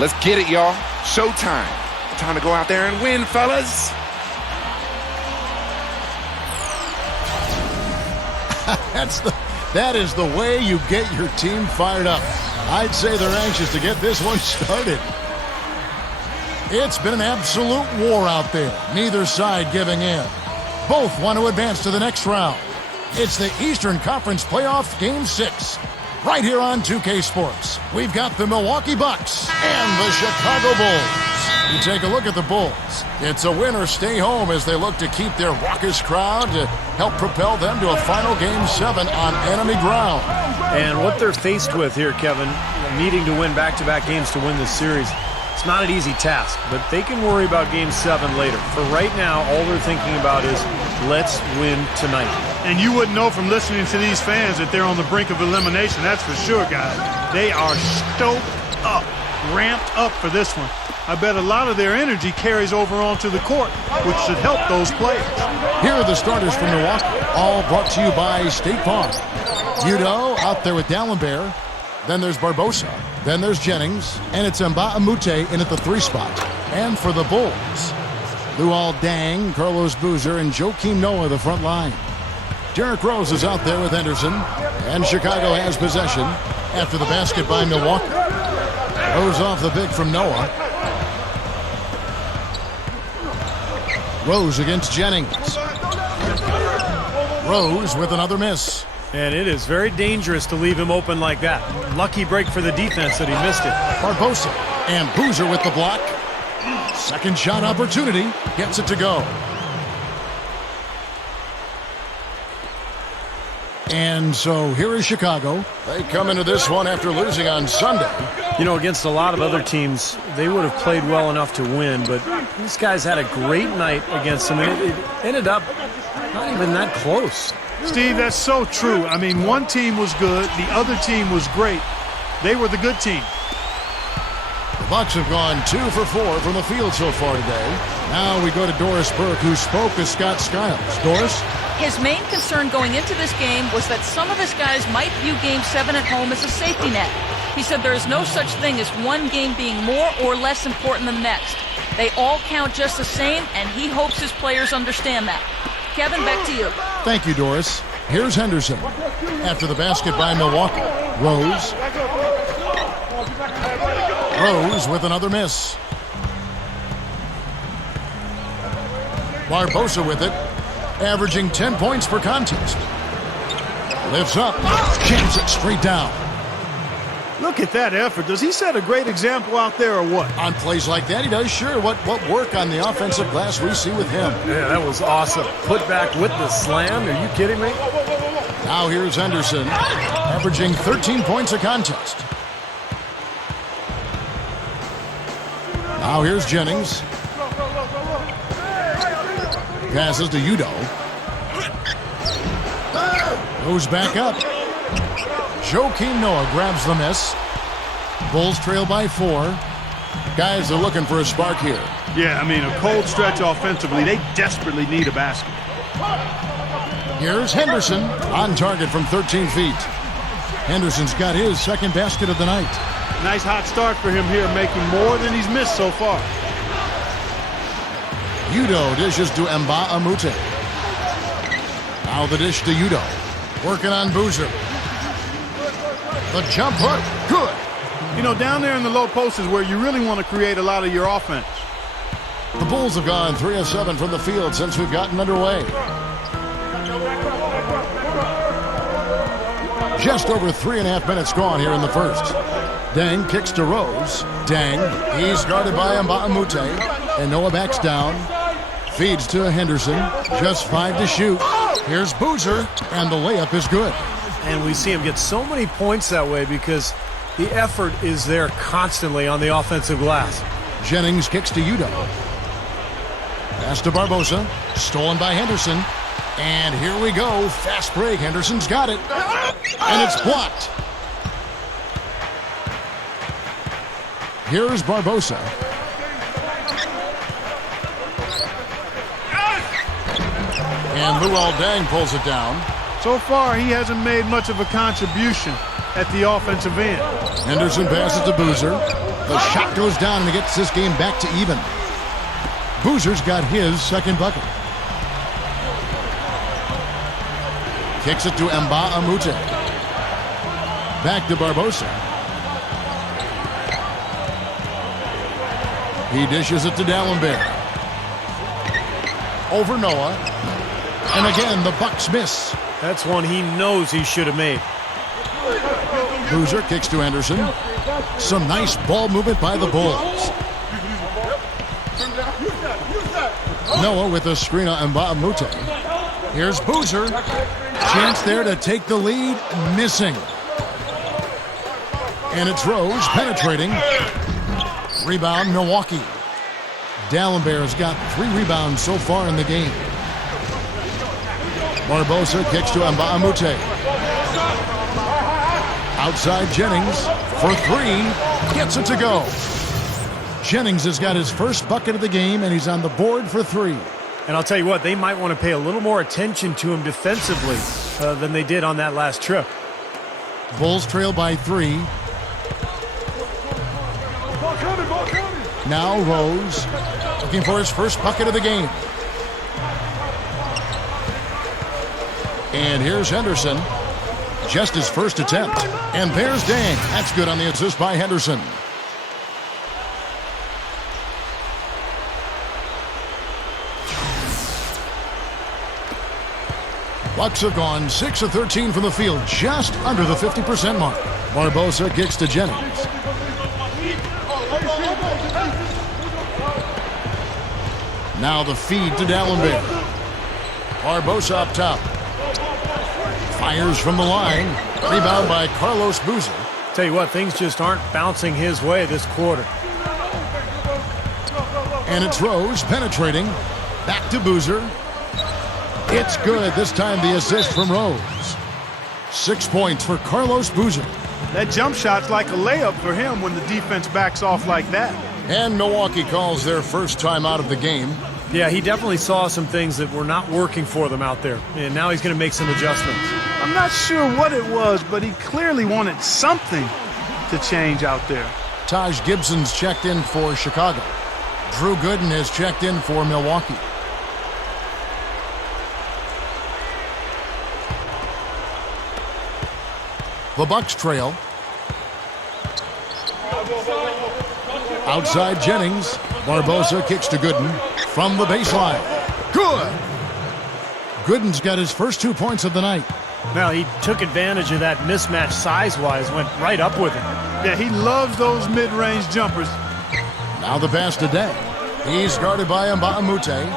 let's get it, y'all. Showtime. Time to go out there and win, fellas. That is the way you get your team fired up. I'd say they're anxious to get this one started. It's been an absolute war out there. Neither side giving in. Both want to advance to the next round. It's the Eastern Conference Playoff Game 6. Right here on 2K Sports. We've got the Milwaukee Bucks and the Chicago Bulls. You take a look at the Bulls. It's a win or stay home as they look to keep their raucous crowd to help propel them to a final Game 7 on enemy ground. And what they're faced with here, Kevin, needing to win back-to-back games to win this series, it's not an easy task, but they can worry about Game 7 later. For right now, all they're thinking about is, let's win tonight. And you wouldn't know from listening to these fans that they're on the brink of elimination, that's for sure, guys. They are stoked up, ramped up for this one. I bet a lot of their energy carries over onto the court, which should help those players. Here are the starters from Milwaukee, all brought to you by State Farm. Udo out there with Dallenberg. Then there's Barbosa. Then there's Jennings. And it's Nba2K13 in at the 3 spot. And for the Bulls, Luol Deng, Carlos Boozer, and Joakim Noah, the front line. Derrick Rose is out there with Henderson. And Chicago has possession after the basket by Milwaukee. Rose off the pick from Noah. Rose against Jennings. Rose with another miss. And it is very dangerous to leave him open like that. Lucky break for the defense that he missed it. Barbosa and Boozer with the block. Second shot opportunity. Gets it to go. And so here is Chicago. They come into this one after losing on Sunday. You know, against a lot of other teams, they would have played well enough to win, but these guys had a great night against them, and it ended up not even that close. Steve, that's so true. I mean, one team was good, the other team was great. They were the good team. The Bucks have gone 2 for 4 from the field so far today. Now we go to Doris Burke, who spoke with Scott Skiles. Doris? His main concern going into this game was that some of his guys might view Game 7 at home as a safety net. He said there is no such thing as one game being more or less important than the next. They all count just the same, and he hopes his players understand that. Kevin, back to you. Thank you, Doris. Here's Henderson. After the basket by Milwaukee. Rose. Rose with another miss. Barbosa with it. Averaging 10 points per contest. Lifts up. Jams it straight down. Look at that effort. Does he set a great example out there or what? On plays like that, he does. Sure. What work on the offensive glass we see with him. Yeah, that was awesome. Put back with the slam. Are you kidding me? Now here's Henderson, averaging 13 points a contest. Now here's Jennings. Passes to Udo. Goes back up. Joakim Noah grabs the miss. Bulls trail by 4. Guys are looking for a spark here. Yeah, I mean, a cold stretch offensively. They desperately need a basket. Here's Henderson on target from 13 feet. Henderson's got his second basket of the night. Nice hot start for him here, making more than he's missed so far. Udo dishes to Nba2K13. Now the dish to Udo. Working on Boozer. The jump hook, good. You know, down there in the low post is where you really want to create a lot of your offense. The Bulls have gone 3 of 7 from the field since we've gotten underway. Just over 3.5 minutes gone here in the first. Deng kicks to Rose. Deng, he's guarded by Nba2K13. And Noah backs down. Feeds to Henderson. Just 5 to shoot. Here's Boozer, and the layup is good. And we see him get so many points that way because the effort is there constantly on the offensive glass. Jennings kicks to Udo. Pass to Barbosa. Stolen by Henderson. And here we go. Fast break. Henderson's got it. And it's blocked. Here's Barbosa. And Luol Deng pulls it down. So far, he hasn't made much of a contribution at the offensive end. Henderson passes to Boozer. The shot goes down and it gets this game back to even. Boozer's got his second bucket. Kicks it to Nba2K13. Back to Barbosa. He dishes it to Dallenberg. Over Noah. And again, the Bucks miss. That's one he knows he should have made. Boozer kicks to Anderson. Some nice ball movement by the Bulls. Noah with a screen on Nba2K13. Here's Boozer. Chance there to take the lead. Missing. And it's Rose penetrating. Rebound, Milwaukee. Dallenberg's got 3 rebounds so far in the game. Barbosa kicks to Nba2K13. Outside Jennings for 3. Gets it to go. Jennings has got his first bucket of the game, and he's on the board for 3. And I'll tell you what, they might want to pay a little more attention to him defensively than they did on that last trip. Bulls trail by 3. Now Rose looking for his first bucket of the game. And here's Henderson. Just his first attempt. And there's Dang. That's good on the assist by Henderson. Bucks have gone 6 of 13 from the field, just under the 50% mark. Barbosa kicks to Jennings. Now the feed to Dallenberg. Barbosa up top. Fires from the line. Rebound by Carlos Boozer. Tell you what, things just aren't bouncing his way this quarter. And it's Rose penetrating. Back to Boozer. It's good. This time the assist from Rose. 6 points for Carlos Boozer. That jump shot's like a layup for him when the defense backs off like that. And Milwaukee calls their first time out of the game. Yeah, he definitely saw some things that were not working for them out there. And now he's going to make some adjustments. I'm not sure what it was, but he clearly wanted something to change out there. Taj Gibson's checked in for Chicago. Drew Gooden has checked in for Milwaukee. The Bucks trail. Outside Jennings. Barbosa kicks to Gooden from the baseline. Good! Gooden's got his first 2 points of the night. Well, he took advantage of that mismatch size-wise, went right up with it. Yeah, he loves those mid-range jumpers. Now the pass to Day. He's guarded by Nba2K13.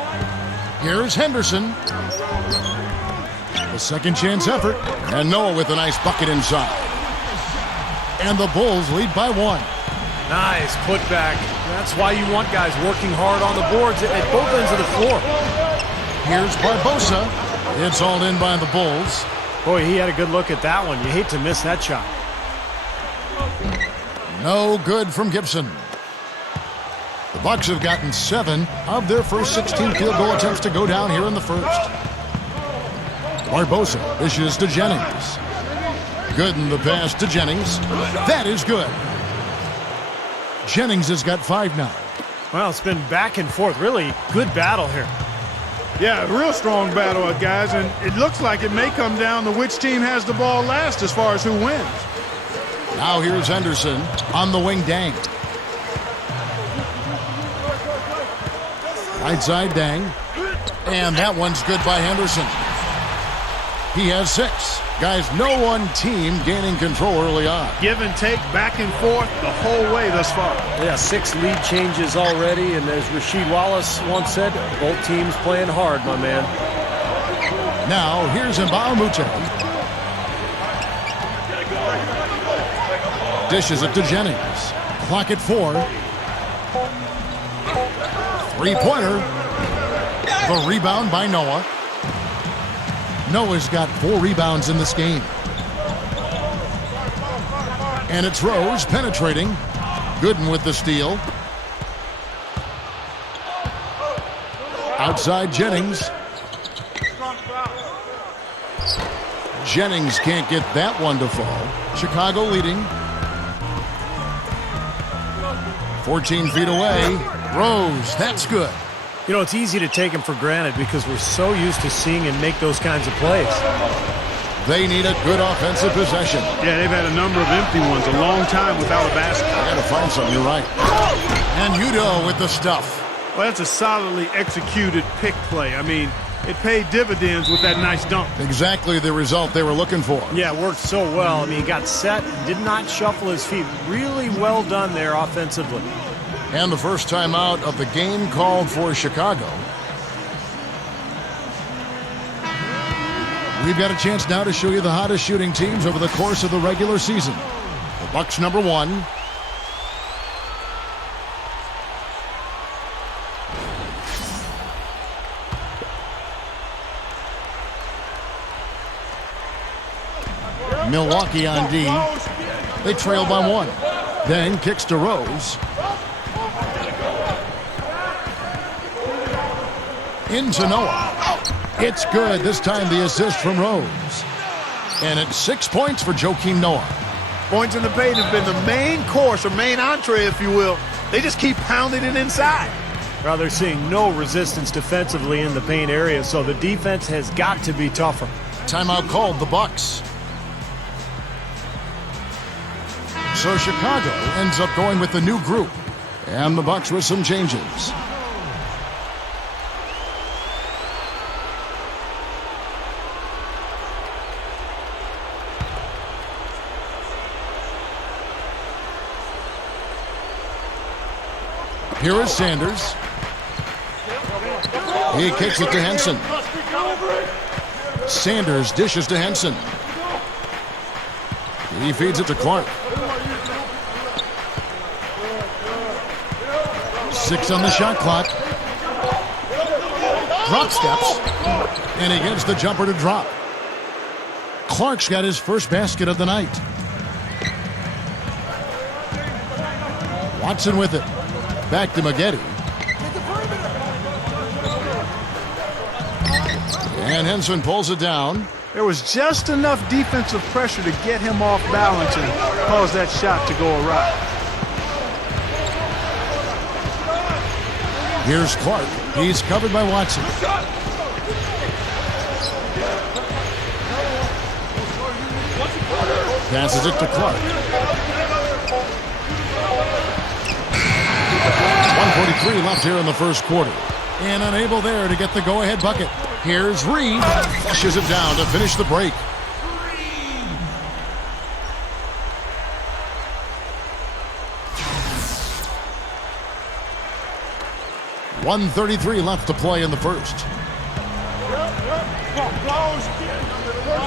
Here's Henderson. A second chance effort. And Noah with a nice bucket inside. And the Bulls lead by 1. Nice putback. That's why you want guys working hard on the boards at both ends of the floor. Here's Barbosa. It's hauled in by the Bulls. Boy, he had a good look at that one. You hate to miss that shot. No good from Gibson. The Bucks have gotten 7 of their first 16 field goal attempts to go down here in the first. Barbosa dishes to Jennings. Gooden the pass to Jennings. That is good. Jennings has got 5 now. Well, it's been back and forth. Really good battle here. Yeah, real strong battle, guys, and it looks like it may come down to which team has the ball last as far as who wins. Now here's Henderson on the wing. Dang. Right side Dang. And that one's good by Henderson. He has 6. Guys, no one team gaining control early on. Give and take, back and forth, the whole way thus far. Yeah, 6 lead changes already, and as Rasheed Wallace once said, both teams playing hard, my man. Now, here's Nba2K13. Dishes it to Jennings. Clock at 4. 3-pointer. The rebound by Noah. Noah's got 4 rebounds in this game. And it's Rose penetrating. Gooden with the steal. Outside Jennings. Jennings can't get that one to fall. Chicago leading. 14 feet away. Rose, that's good. You know, it's easy to take him for granted because we're so used to seeing him make those kinds of plays. They need a good offensive possession. Yeah, they've had a number of empty ones, a long time without a basket. I got to find something, you're right. And Udo with the stuff. Well, that's a solidly executed pick play. I mean, it paid dividends with that nice dunk. Exactly the result they were looking for. Yeah, it worked so well. I mean, he got set, did not shuffle his feet. Really well done there offensively. And the first time out of the game called for Chicago. We've got a chance now to show you the hottest shooting teams over the course of the regular season. The Bucks number 1. Milwaukee on D. They trail by 1. Then kicks to Rose. Into Noah. It's good. This time the assist from Rose. And it's 6 points for Joakim Noah. Points in the paint have been the main course, or main entree, if you will. They just keep pounding it inside. Well, they're seeing no resistance defensively in the paint area, so the defense has got to be tougher. Timeout called, the Bucks. So Chicago ends up going with the new group. And the Bucks with some changes. Here is Sanders. He kicks it to Henson. Sanders dishes to Henson. He feeds it to Clark. 6 on the shot clock. Drop steps. And he gets the jumper to drop. Clark's got his first basket of the night. Watson with it. Back to Maggetti. And Henson pulls it down. There was just enough defensive pressure to get him off balance and cause that shot to go awry. Here's Clark. He's covered by Watson. Passes it to Clark. 1:43 left here in the first quarter. And unable there to get the go-ahead bucket. Here's Reed. Flushes it down to finish the break. .133 left to play in the first.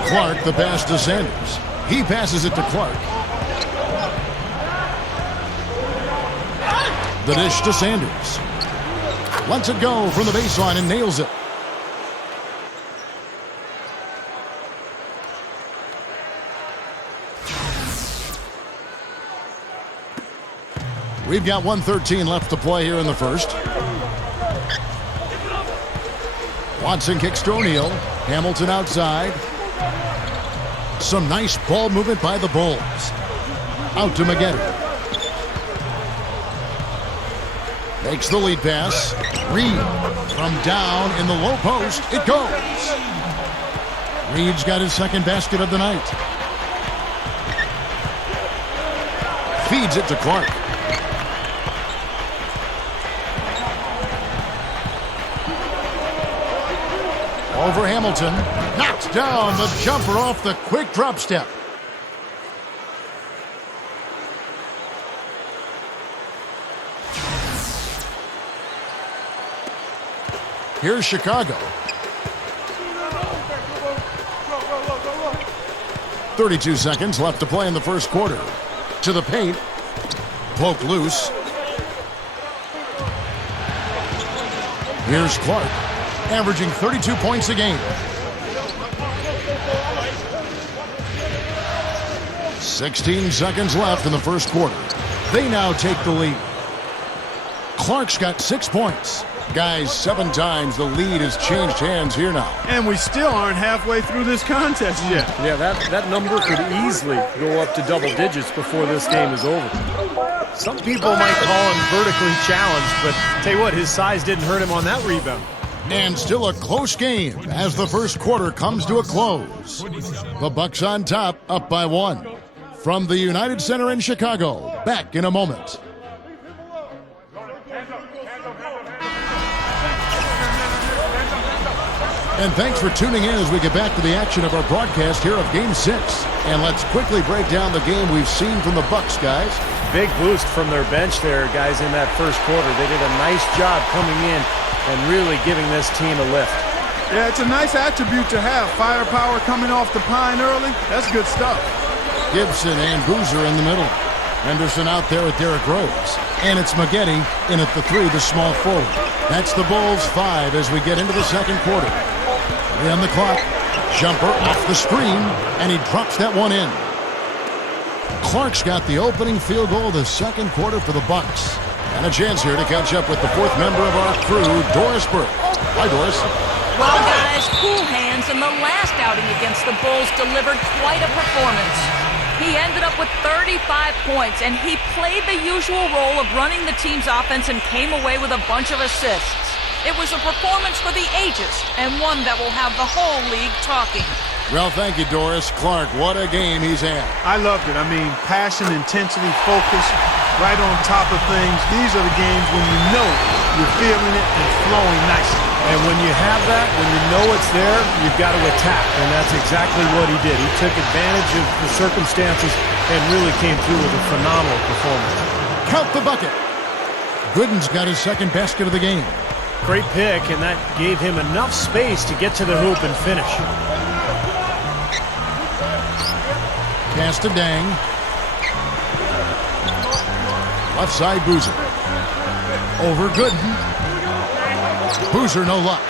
Clark, the pass to Sanders. He passes it to Clark. The dish to Sanders. Lets it go from the baseline and nails it. We've got 1:13 left to play here in the first. Watson kicks to O'Neal. Hamilton outside. Some nice ball movement by the Bulls. Out to Maggetti. Makes the lead pass. Reed from down in the low post. It goes. Reed's got his second basket of the night. Feeds it to Clark. Over Hamilton. Knocks down the jumper off the quick drop step. Here's Chicago. 32 seconds left to play in the first quarter. To the paint. Poke loose. Here's Clark, averaging 32 points a game. 16 seconds left in the first quarter. They now take the lead. Clark's got 6 points. Guys, 7 times the lead has changed hands here now. And we still aren't halfway through this contest yet. Yeah, that number could easily go up to double digits before this game is over. Some people might call him vertically challenged, but tell you what, his size didn't hurt him on that rebound. And still a close game as the first quarter comes to a close. The Bucks on top, up by 1. From the United Center in Chicago, back in a moment. And thanks for tuning in as we get back to the action of our broadcast here of Game 6. And let's quickly break down the game we've seen from the Bucks, guys. Big boost from their bench there, guys, in that first quarter. They did a nice job coming in and really giving this team a lift. Yeah, it's a nice attribute to have. Firepower coming off the pine early. That's good stuff. Gibson and Boozer in the middle. Henderson out there with Derrick Rose. And it's Maggette in at the 3, the small forward. That's the Bulls 5 as we get into the second quarter. On the clock, jumper off the screen, and he drops that one in. Clark's got the opening field goal of the second quarter for the Bucks. And a chance here to catch up with the fourth member of our crew, Doris Burke. Hi, Doris. Well, guys, cool hands in the last outing against the Bulls delivered quite a performance. He ended up with 35 points, and he played the usual role of running the team's offense and came away with a bunch of assists. It was a performance for the ages, and one that will have the whole league talking. Well, thank you, Doris. Clark, what a game he's had. I loved it. I mean, passion, intensity, focus, right on top of things. These are the games when you know you're feeling it and flowing nicely. And when you have that, when you know it's there, you've got to attack. And that's exactly what he did. He took advantage of the circumstances and really came through with a phenomenal performance. Count the bucket. Gooden's got his second basket of the game. Great pick, and that gave him enough space to get to the hoop and finish. Pass to Dang. Left side, Boozer. Over Gooden. Boozer, no luck.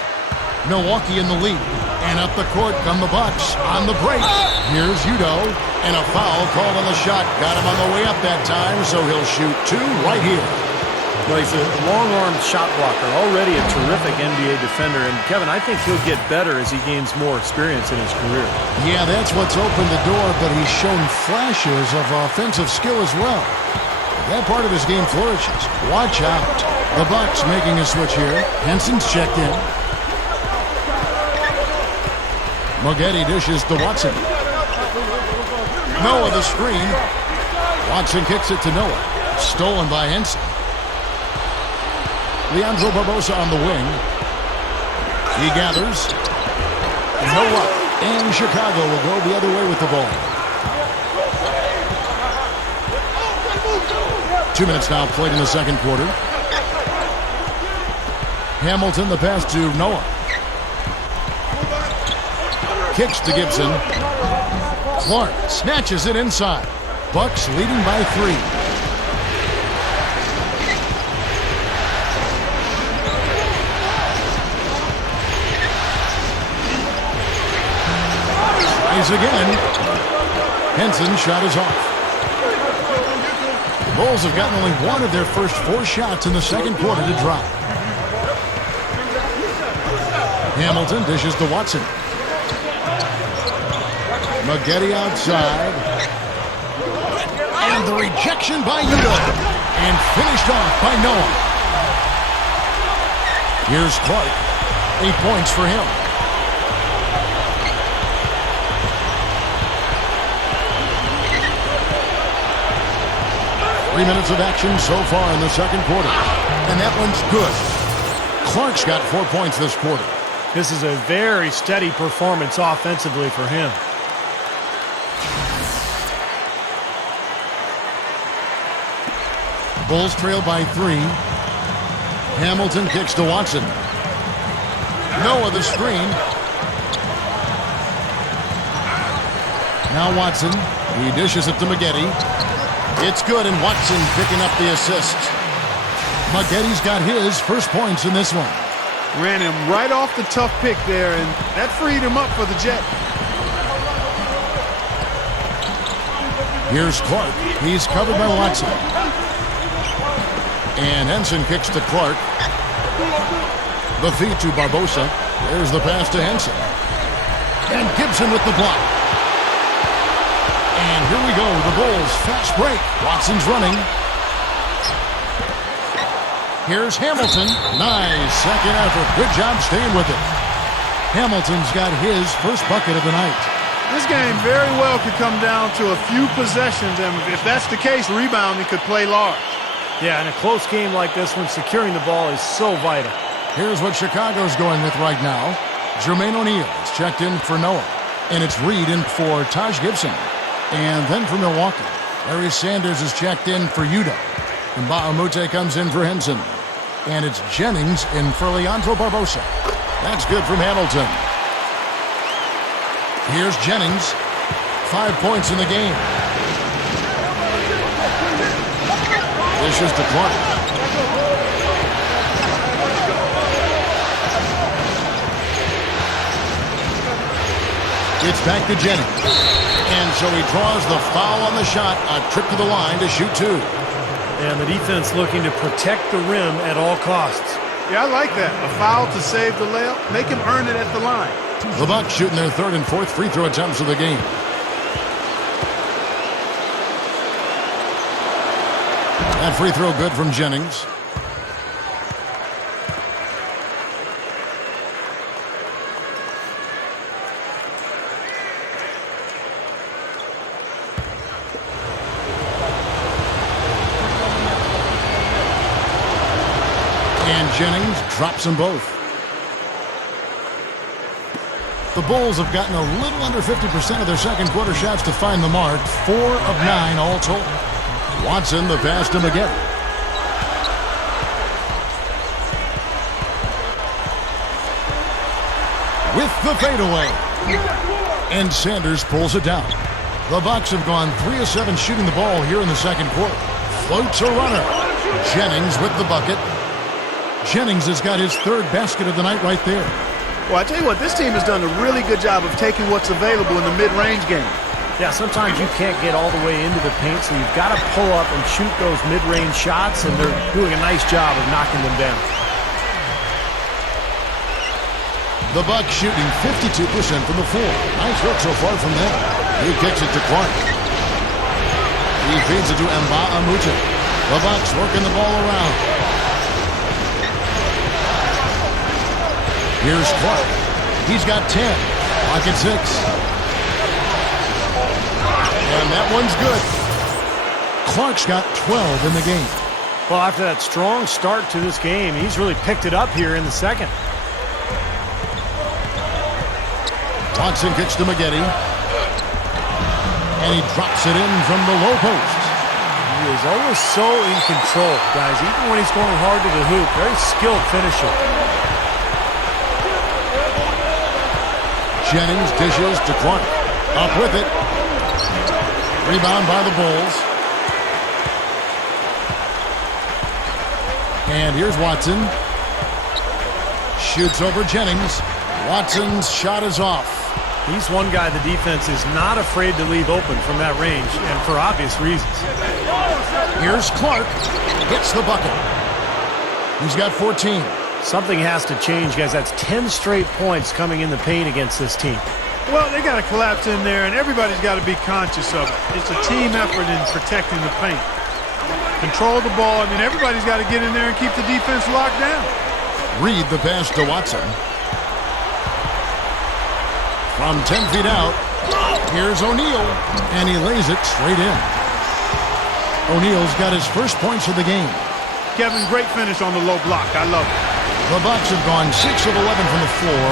Milwaukee in the lead. And up the court come the Bucks on the break. Here's Udo. And a foul called on the shot. Got him on the way up that time, so he'll shoot 2 right here. Well, he's a long-armed shot blocker, already a terrific NBA defender. And, Kevin, I think he'll get better as he gains more experience in his career. Yeah, that's what's opened the door, but he's shown flashes of offensive skill as well. That part of his game flourishes. Watch out. The Bucks making a switch here. Henson's checked in. Maggette dishes to Watson. Noah the screen. Watson kicks it to Noah. Stolen by Henson. Leandro Barbosa on the wing. He gathers. No luck. And Chicago will go the other way with the ball. 2 minutes now played in the second quarter. Hamilton, the pass to Noah. Kicks to Gibson. Clark snatches it inside. Bucks leading by 3. Again. Henson shot is off. The Bulls have gotten only one of their first 4 shots in the second quarter to drop. Hamilton dishes to Watson. Maggette outside. And the rejection by Udo. And finished off by Noah. Here's Clark. 8 points for him. Three minutes of action so far in the second quarter. And that one's good. Clark's got 4 points this quarter. This is a very steady performance offensively for him. Bulls trail by 3. Hamilton kicks to Watson. Noah the screen. Now Watson. He dishes it to Maggette. It's good, and Watson picking up the assist. Maggette's got his first points in this one. Ran him right off the tough pick there, and that freed him up for the Jet. Here's Clark. He's covered by Watson. And Henson kicks to Clark. The feed to Barbosa. There's the pass to Henson. And Gibson with the block. And here we go, the Bulls fast break. Watson's running. Here's Hamilton. Nice second effort. Good job staying with it. Hamilton's got his first bucket of the night. This game very well could come down to a few possessions, and if that's the case, rebounding could play large. Yeah, in a close game like this one, securing the ball is so vital. Here's what Chicago's going with right now. Jermaine O'Neal is checked in for Noah. And it's Reed in for Taj Gibson. And then for Milwaukee, Larry Sanders is checked in for Udo. And Mbamute comes in for Henson. And it's Jennings in for Leandro Barbosa. That's good from Hamilton. Here's Jennings. 5 points in the game. Dishes to Clark. It's back to Jennings. And so he draws the foul on the shot. A trip to the line to shoot two. And the defense looking to protect the rim at all costs. Yeah, I like that. A foul to save the layup. Make him earn it at the line. The Bucks shooting their third and fourth free throw attempts of the game. That free throw good from Jennings. And Jennings drops them both. The Bulls have gotten a little under 50% of their second quarter shots to find the mark. 4 of 9 all told. Watson the pass to McGee. With the fadeaway. And Sanders pulls it down. The Bucks have gone 3 of 7 shooting the ball here in the second quarter. Floats a runner. Jennings with the bucket. Jennings has got his third basket of the night right there. Well, I tell you what, this team has done a really good job of taking what's available in the mid-range game. Yeah, sometimes you can't get all the way into the paint, so you've got to pull up and shoot those mid-range shots, and they're doing a nice job of knocking them down. The Bucks shooting 52% from the floor. Nice work so far from them. He kicks it to Clark. He feeds it to Mbamute. The Bucks working the ball around. Here's Clark. He's got 10. Pocket 6. And that one's good. Clark's got 12 in the game. Well, after that strong start to this game, he's really picked it up here in the second. Watson kicks to McGee. And he drops it in from the low post. He is always so in control, guys, even when he's going hard to the hoop. Very skilled finisher. Jennings dishes to Clark. Up with it. Rebound by the Bulls. And here's Watson. Shoots over Jennings. Watson's shot is off. He's one guy the defense is not afraid to leave open from that range, and for obvious reasons. Here's Clark. Hits the bucket. He's got 14. Something has to change, guys. That's 10 straight points coming in the paint against this team. Well, they got to collapse in there, and everybody's got to be conscious of it. It's a team effort in protecting the paint. Control the ball. I mean, everybody's got to get in there and keep the defense locked down. Reed the pass to Watson. From 10 feet out, here's O'Neal, and he lays it straight in. O'Neal's got his first points of the game. Kevin, great finish on the low block. I love it. The Bucks have gone 6 of 11 from the floor.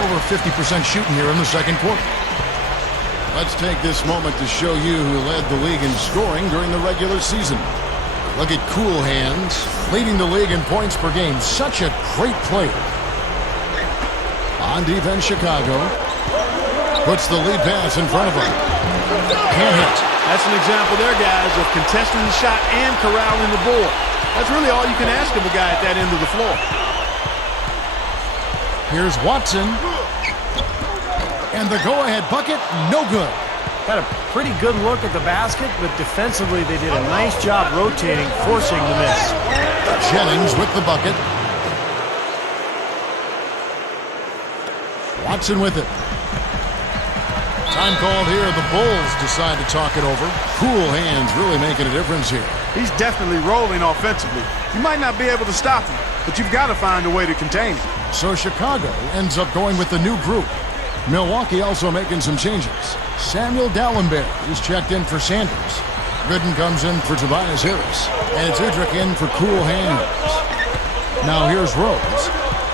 Over 50% shooting here in the second quarter. Let's take this moment to show you who led the league in scoring during the regular season. Look at Cool Hands, leading the league in points per game. Such a great player. On defense, Chicago puts the lead pass in front of him. Can't hit. That's an example there, guys, of contesting the shot and corralling the board. That's really all you can ask of a guy at that end of the floor. Here's Watson. And the go-ahead bucket, no good. Got a pretty good look at the basket, but defensively they did a nice job rotating, forcing the miss. Jennings with the bucket. Watson with it. Time called here. The Bulls decide to talk it over. Cool hands really making a difference here. He's definitely rolling offensively. You might not be able to stop him, but you've got to find a way to contain him. So Chicago ends up going with the new group. Milwaukee also making some changes. Samuel Dallenberg is checked in for Sanders. Gooden comes in for Tobias Harris. And it's Udrich in for cool hands. Now here's Rose.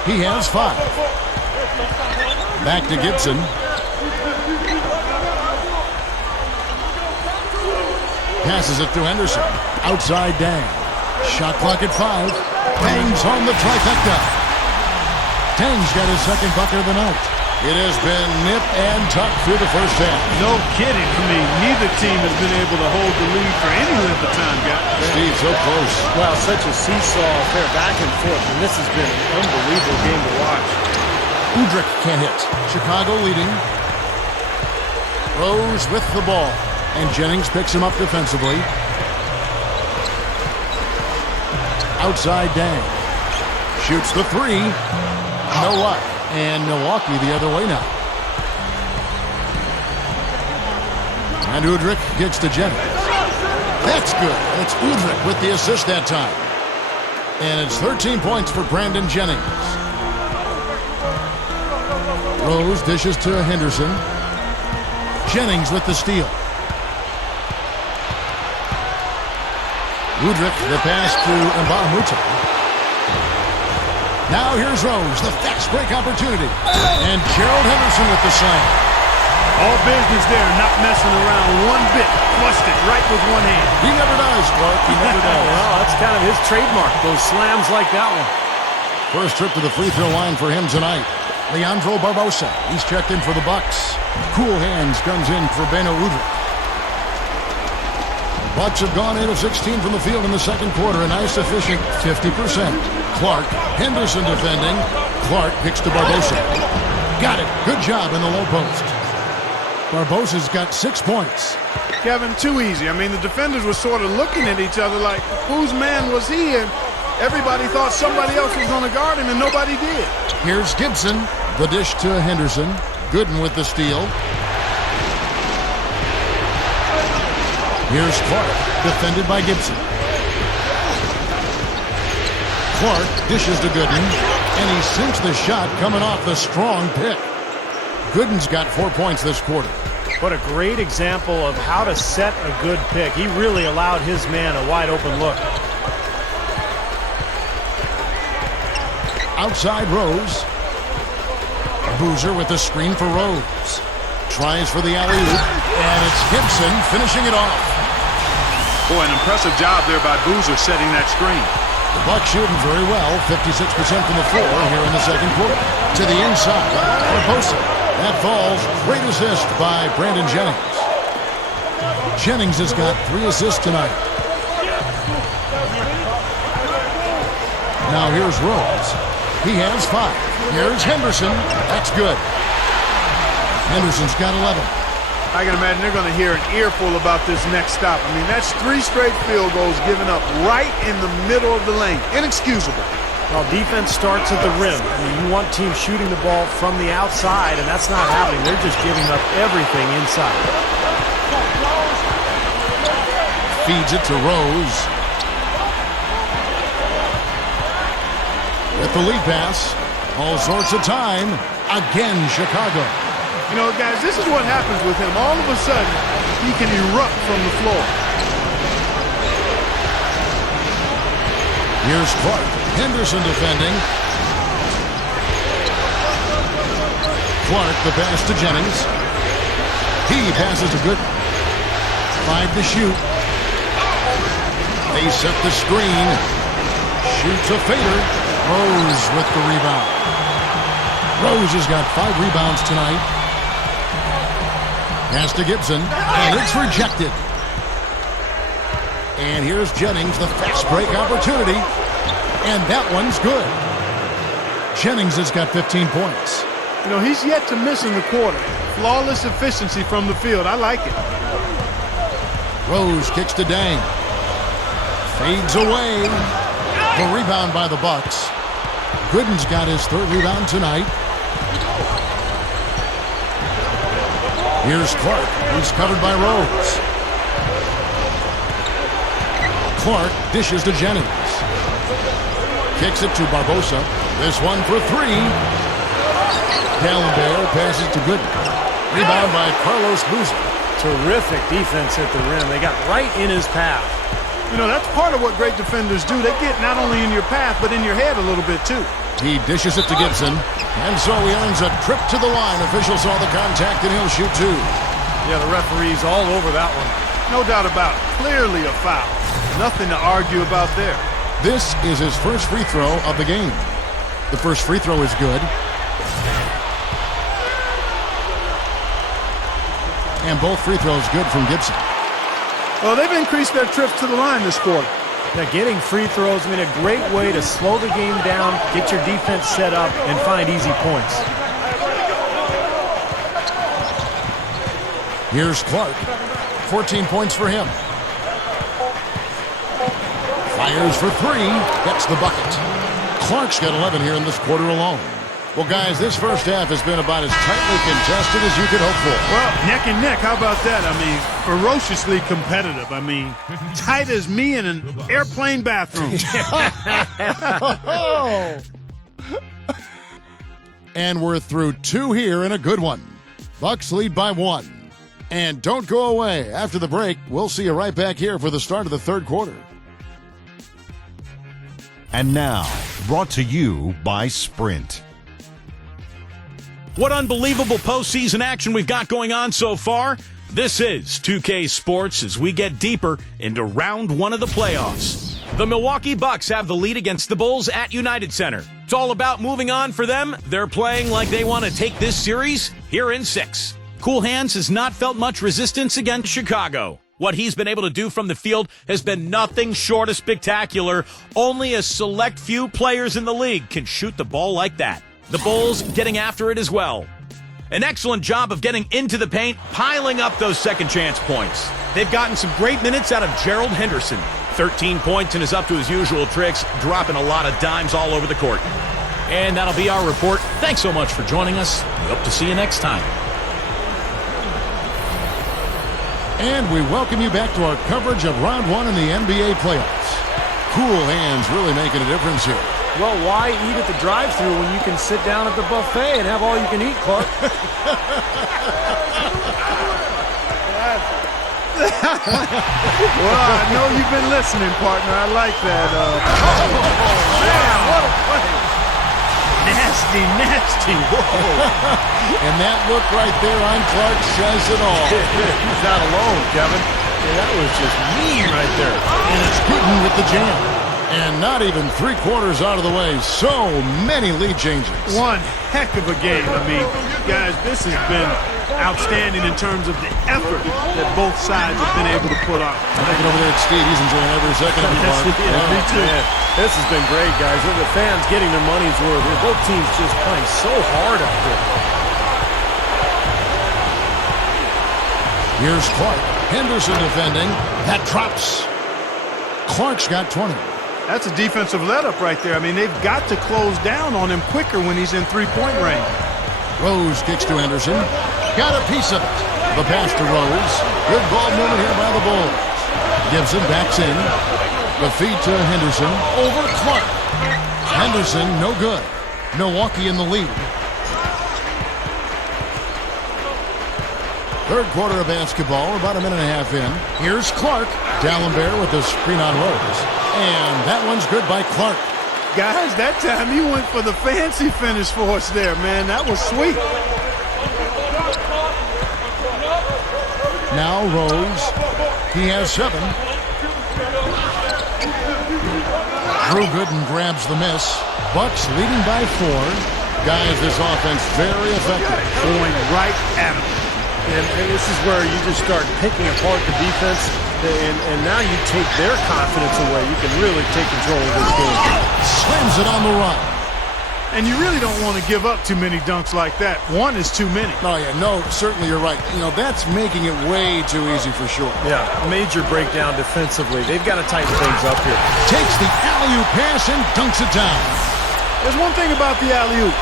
He has 5. Back to Gibson. Passes it to Henderson. Outside Dang. Shot clock at 5. Bangs home the trifecta. Dang's got his second bucket of the night. It has been nip and tuck through the first half. No kidding. I mean, neither team has been able to hold the lead for any length of time, guys. Steve, so close. Well, such a seesaw affair, back and forth, and this has been an unbelievable game to watch. Udrich can't hit. Chicago leading. Rose with the ball. And Jennings picks him up defensively. Outside Dang. Shoots the 3. No luck. And Milwaukee the other way now. And Udrich gets to Jennings. That's good. It's Udrich with the assist that time. And it's 13 points for Brandon Jennings. Rose dishes to Henderson. Jennings with the steal. Udrich, the pass to Mbamuta. Now here's Rose, the fast break opportunity. And Gerald Henderson with the slam. All business there, not messing around one bit. Flushed it right with one hand. He never does, Clark. He never does. Well, that's kind of his trademark, those slams like that one. First trip to the free throw line for him tonight. Leandro Barbosa, he's checked in for the Bucks. Cool hands comes in for Beno Udrich. Bucks have gone 8 of 16 from the field in the second quarter. A nice efficient 50%. Clark, Henderson defending. Clark kicks to Barbosa. Got it. Good job in the low post. Barbosa's got 6 points. Kevin, too easy. I mean, the defenders were sort of looking at each other like, whose man was he? And everybody thought somebody else was going to guard him, and nobody did. Here's Gibson. The dish to Henderson. Gooden with the steal. Here's Clark, defended by Gibson. Clark dishes to Gooden, and he sinks the shot coming off the strong pick. Gooden's got 4 points this quarter. What a great example of how to set a good pick. He really allowed his man a wide open look. Outside Rose. Boozer with the screen for Rose. Tries for the alley-oop, and it's Gibson finishing it off. Boy, an impressive job there by Boozer setting that screen. The Bucks shooting very well, 56% from the floor here in the second quarter. To the inside, Barbosa. That falls. Great assist by Brandon Jennings. Jennings has got 3 assists tonight. Now here's Rose. He has 5. Here's Henderson. That's good. Henderson's got 11. I can imagine they're going to hear an earful about this next stop. I mean, that's 3 straight field goals given up right in the middle of the lane. Inexcusable. Well, defense starts at the rim. I mean, you want teams shooting the ball from the outside, and that's not happening. They're just giving up everything inside. Feeds it to Rose. With the lead pass. All sorts of time. Again, Chicago. You know, guys, this is what happens with him. All of a sudden, he can erupt from the floor. Here's Clark. Henderson defending. Clark, the pass to Jennings. He passes to Gooden. 5 to shoot. They set the screen. Shoots a fader. Rose with the rebound. Rose has got 5 rebounds tonight. Pass to Gibson, and it's rejected. And here's Jennings, the fast break opportunity. And that one's good. Jennings has got 15 points. You know, he's yet to miss in the quarter. Flawless efficiency from the field. I like it. Rose kicks to Dang. Fades away. The rebound by the Bucks. Gooden's got his 3rd rebound tonight. Here's Clark. He's covered by Rose. Clark dishes to Jennings. Kicks it to Barbosa. This one for three. D'Alembert passes to Gooden. Rebound by Carlos Boozer. Terrific defense at the rim. They got right in his path. You know, that's part of what great defenders do. They get not only in your path, but in your head a little bit, too. He dishes it to Gibson. And so he earns a trip to the line. Official saw the contact, and he'll shoot two. Yeah, the referee's all over that one. No doubt about it. Clearly a foul. Nothing to argue about there. This is his first free throw of the game. The first free throw is good. And both free throws good from Gibson. Well, they've increased their trips to the line this quarter. Yeah, getting free throws, I mean, a great way to slow the game down, get your defense set up, and find easy points. Here's Clark. 14 points for him. Fires for three. Gets the bucket. Clark's got 11 here in this quarter alone. Well, guys, this first half has been about as tightly contested as you could hope for. Well, neck and neck, how about that? I mean, ferociously competitive. I mean, tight as me in an airplane bathroom. And we're through two here in a good one. Bucks lead by one. And don't go away. After the break, we'll see you right back here for the start of the third quarter. And now, brought to you by Sprint. What unbelievable postseason action we've got going on so far. This is 2K Sports as we get deeper into round one of the playoffs. The Milwaukee Bucks have the lead against the Bulls at United Center. It's all about moving on for them. They're playing like they want to take this series here in 6. Cool Hands has not felt much resistance against Chicago. What he's been able to do from the field has been nothing short of spectacular. Only a select few players in the league can shoot the ball like that. The Bulls getting after it as well. An excellent job of getting into the paint, piling up those second chance points. They've gotten some great minutes out of Gerald Henderson. 13 points and is up to his usual tricks, dropping a lot of dimes all over the court. And that'll be our report. Thanks so much for joining us. We hope to see you next time. And we welcome you back to our coverage of round one in the NBA playoffs. Cool Hands really making a difference here. Well, why eat at the drive-thru when you can sit down at the buffet and have all you can eat, Clark? Well, I know you've been listening, partner. I like that. Man, what a play. Nasty, nasty. Whoa. And that look right there on Clark says it all. He's not alone, Kevin. Yeah, that was just mean right there. And it's Gooden with the jam. And not even 3/4 out of the way. So many lead changes. One heck of a game. I mean, guys, this has been outstanding in terms of the effort that both sides have been able to put on. Looking over there at Steve, he's enjoying every second of it, Mark. Me too. Man, this has been great, guys. The fans getting their money's worth. Both teams just playing so hard out there. Here's Clark. Henderson defending. That drops. Clark's got 20. That's a defensive let-up right there. I mean, they've got to close down on him quicker when he's in three-point range. Rose kicks to Henderson. Got a piece of it. The pass to Rose. Good ball movement here by the Bulls. Gibson backs in. The feed to Henderson. Over Clark. Henderson, no good. Milwaukee in the lead. Third quarter of basketball, about a minute and a half in. Here's Clark. D'Alembert with the screen on Rose. And that one's good by Clark. Guys, that time you went for the fancy finish for us there, man. That was sweet. Now Rose. He has 7. Drew Gooden grabs the miss. Bucks leading by 4. Guys, this offense very effective. Going right at him. And this is where you just start picking apart the defense, and now you take their confidence away. You can really take control of this game. Slams it on the run. And you really don't want to give up too many dunks like that. One is too many. Oh, yeah, no, certainly you're right. You know, that's making it way too easy for sure. Yeah, major breakdown defensively. They've got to tighten things up here. Takes the alley-oop pass and dunks it down. There's one thing about the alley-oop.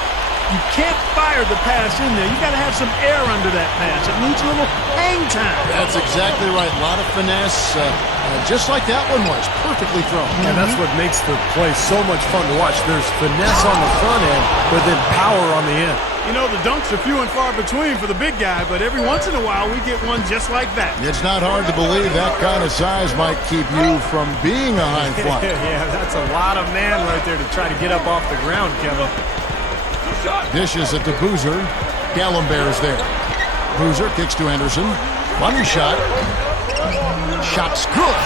You can't fire the pass in there. You got to have some air under that pass. It needs a little hang time. That's exactly right. A lot of finesse, just like that one was. Perfectly thrown. And that's what makes the play so much fun to watch. There's finesse on the front end, but then power on the end. You know, the dunks are few and far between for the big guy, but every once in a while we get one just like that. It's not hard to believe that kind of size might keep you from being a high flyer. Yeah, that's a lot of man right there to try to get up off the ground, Kevin. Dishes it to Boozer. Gallenberg's there. Boozer kicks to Henderson. Money shot. Shot's good.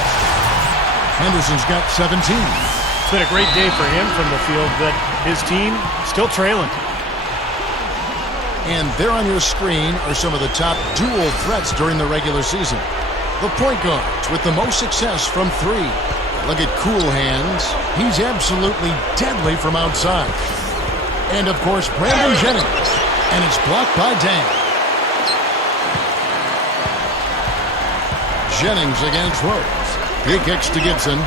Henderson's got 17. It's been a great day for him from the field, but his team still trailing. And there on your screen are some of the top dual threats during the regular season. The point guards with the most success from three. Look at Cool Hands. He's absolutely deadly from outside. And, of course, Brandon Jennings. And it's blocked by Dang. Jennings against Rose. He kicks to Gibson.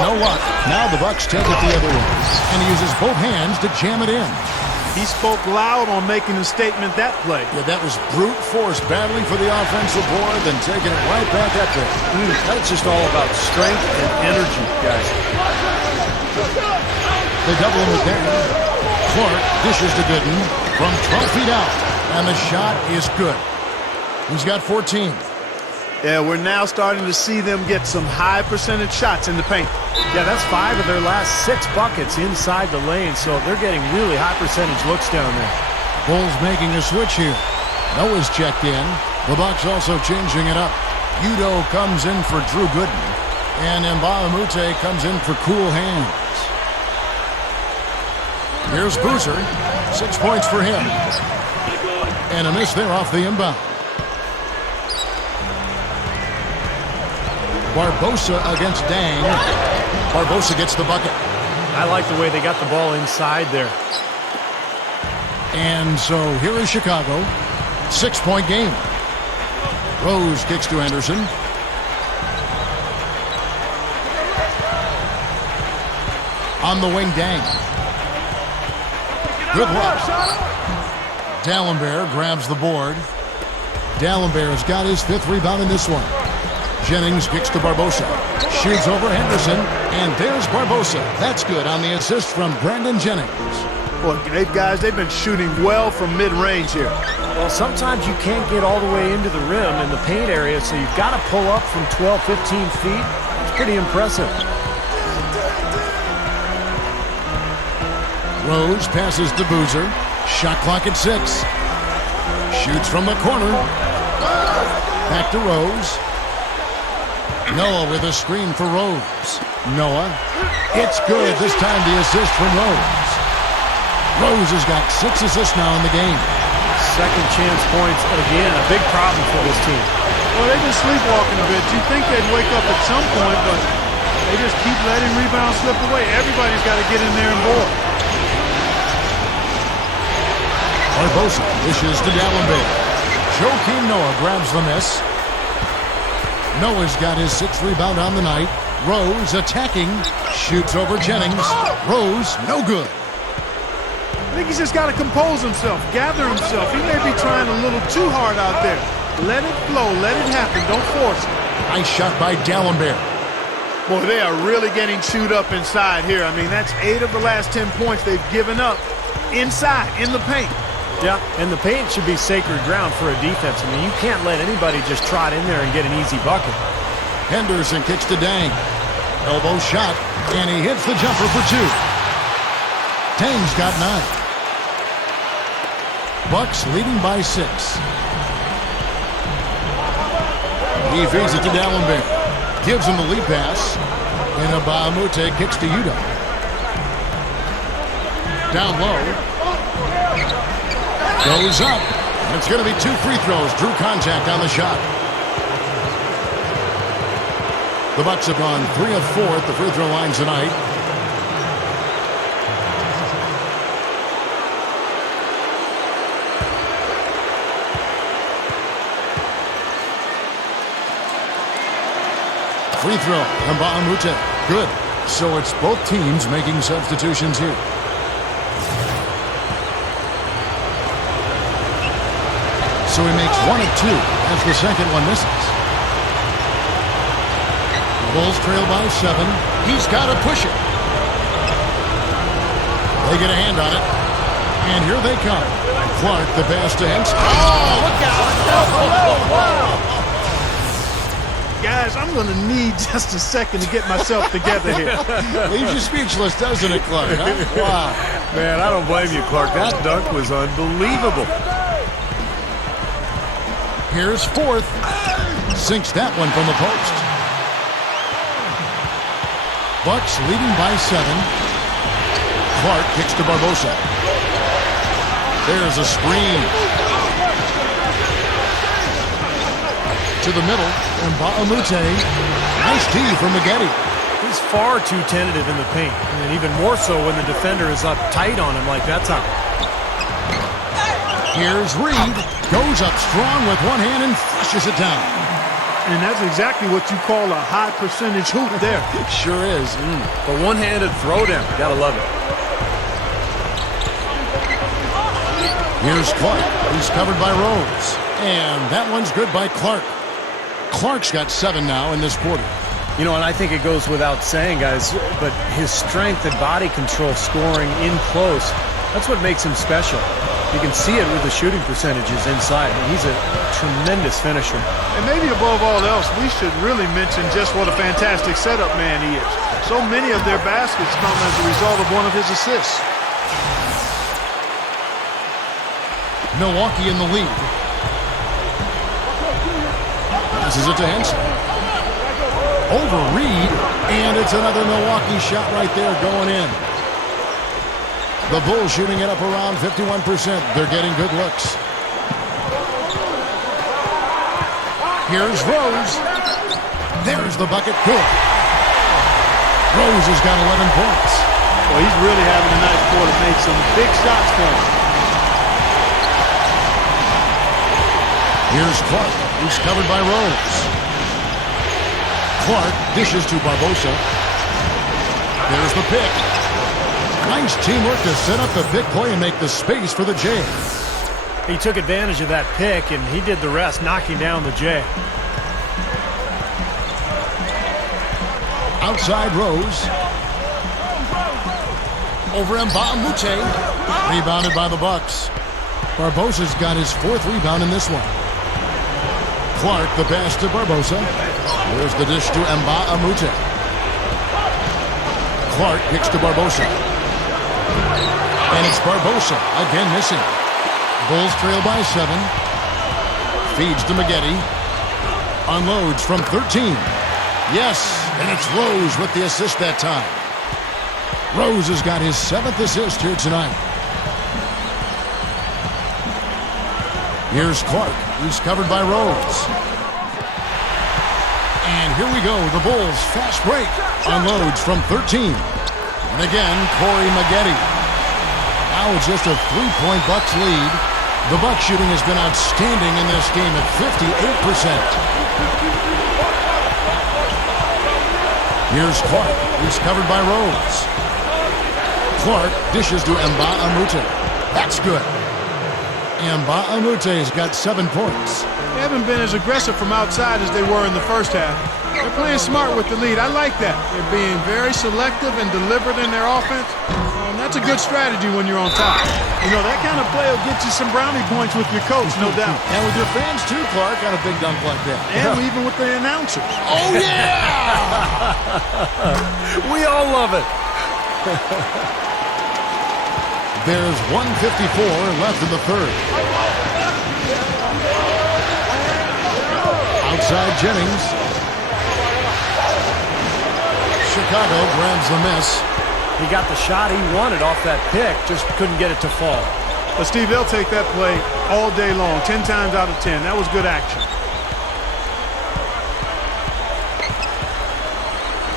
No luck. Now the Bucks take it the other way. And he uses both hands to jam it in. He spoke loud on making a statement that play. Yeah, that was brute force battling for the offensive board, then taking it right back up there. That's just all about strength and energy, guys. They double him with that. Clark dishes to Gooden from 12 feet out. And the shot is good. He's got 14. Yeah, we're now starting to see them get some high percentage shots in the paint. Yeah, that's 5 of their last 6 buckets inside the lane, so they're getting really high percentage looks down there. Bulls making a switch here. Noah's checked in. The Bucks also changing it up. Udo comes in for Drew Gooden. And Nba2K13 comes in for Cool Hands. Here's Boozer. 6 points for him. And a miss there off the inbound. Barbosa against Dang. Barbosa gets the bucket. I like the way they got the ball inside there. And so here is Chicago. 6-point game. Rose kicks to Henderson. On the wing, Dang. Good luck. Dallenberg grabs the board. Dallenberg's got his 5th rebound in this one. Jennings kicks to Barbosa. Shoots over Henderson. And there's Barbosa. That's good on the assist from Brandon Jennings. Well, they've been shooting well from mid-range here. Well, sometimes you can't get all the way into the rim in the paint area, so you've got to pull up from 12, 15 feet. It's pretty impressive. Rose passes to Boozer. Shot clock at 6. Shoots from the corner. Back to Rose. Noah with a screen for Rose. Noah. It's good. This time the assist from Rose. Rose has got 6 assists now in the game. Second chance points, again, a big problem for this team. Well, they've been sleepwalking a bit. You'd think they'd wake up at some point, but they just keep letting rebounds slip away. Everybody's got to get in there and board. Barbosa dishes to Dallenberg. Joakim Noah grabs the miss. Noah's got his 6th rebound on the night. Rose attacking. Shoots over Jennings. Rose, no good. I think he's just got to compose himself, gather himself. He may be trying a little too hard out there. Let it flow. Let it happen. Don't force it. Nice shot by Dallenberg. Boy, they are really getting chewed up inside here. I mean, that's 8 of the last 10 points they've given up inside, in the paint. Yeah, and the paint should be sacred ground for a defense. I mean, you can't let anybody just trot in there and get an easy bucket. Henderson kicks to Dang. Elbow shot, and he hits the jumper for 2. Dang's got 9. Bucks leading by 6. He feeds it to Dallenberg. Gives him the lead pass. And Nba2K13 kicks to Udo. Down low. Goes up. And it's going to be 2 free throws. Drew contact on the shot. The Bucks have gone 3 of 4 at the free throw line tonight. Free throw. Nba2K13. Good. So it's both teams making substitutions here. So he makes 1 of 2 as the second one misses. The Bulls trail by 7. He's got to push it. They get a hand on it. And here they come. Clark, the pass to Henson. Oh, look out. Wow. Guys, I'm going to need just a second to get myself together here. Leaves you speechless, doesn't it, Clark? Huh? Wow. Man, I don't blame you, Clark. That dunk was unbelievable. Here's fourth. Sinks that one from the post. Bucks leading by 7. Clark kicks to Barbosa. There's a screen. To the middle, and Mbamute. Nice tee from Maggette. He's far too tentative in the paint, and even more so when the defender is up tight on him like that time. Here's Reed. Goes up strong with one hand and flushes it down. And that's exactly what you call a high percentage hoop there. Sure is. The one-handed throwdown. Gotta love it. Here's Clark. He's covered by Rose. And that one's good by Clark. Clark's got 7 now in this quarter. You know, and I think it goes without saying, guys, but his strength and body control scoring in close, that's what makes him special. You can see it with the shooting percentages inside. I mean, he's a tremendous finisher. And maybe above all else, we should really mention just what a fantastic setup man he is. So many of their baskets come as a result of one of his assists. Milwaukee in the lead. Passes it to Henson. Over Reed, and it's another Milwaukee shot right there going in. The Bulls shooting it up around 51%. They're getting good looks. Here's Rose. There's the bucket. Good. Rose has got 11 points. Well, he's really having a nice quarter. Made some big shots for him. Here's Clark. He's covered by Rose. Clark dishes to Barbosa. There's the pick. Nice teamwork to set up the pick play and make the space for the J. He took advantage of that pick, and he did the rest, knocking down the J. Outside Rose. Over Mbamute. Rebounded by the Bucks. Barbosa's got his 4th rebound in this one. Clark, the pass to Barbosa. There's the dish to Mbamute. Clark kicks to Barbosa. And it's Barbosa, again missing. Bulls trail by 7. Feeds to Maggette. Unloads from 13. Yes, and it's Rose with the assist that time. Rose has got his 7th assist here tonight. Here's Clark. He's covered by Rose. And here we go. The Bulls fast break. Unloads from 13. And again, Corey Maggette. Now it's just a 3-point Bucks lead. The Bucks shooting has been outstanding in this game at 58%. Here's Clark. He's covered by Rose. Clark dishes to Mbamute. That's good. Mbamute has got 7 points. They haven't been as aggressive from outside as they were in the first half. They're playing smart with the lead. I like that. They're being very selective and deliberate in their offense. And that's a good strategy when you're on top. You know, that kind of play will get you some brownie points with your coach, no doubt. And with your fans too, Clark, on a big dunk like that. And even with the announcers. Oh, yeah! We all love it. There's 1:54 left in the third. Outside Jennings. Chicago grabs the miss. He got the shot he wanted off that pick, just couldn't get it to fall. But, Steve, they'll take that play all day long, 10 times out of 10. That was good action.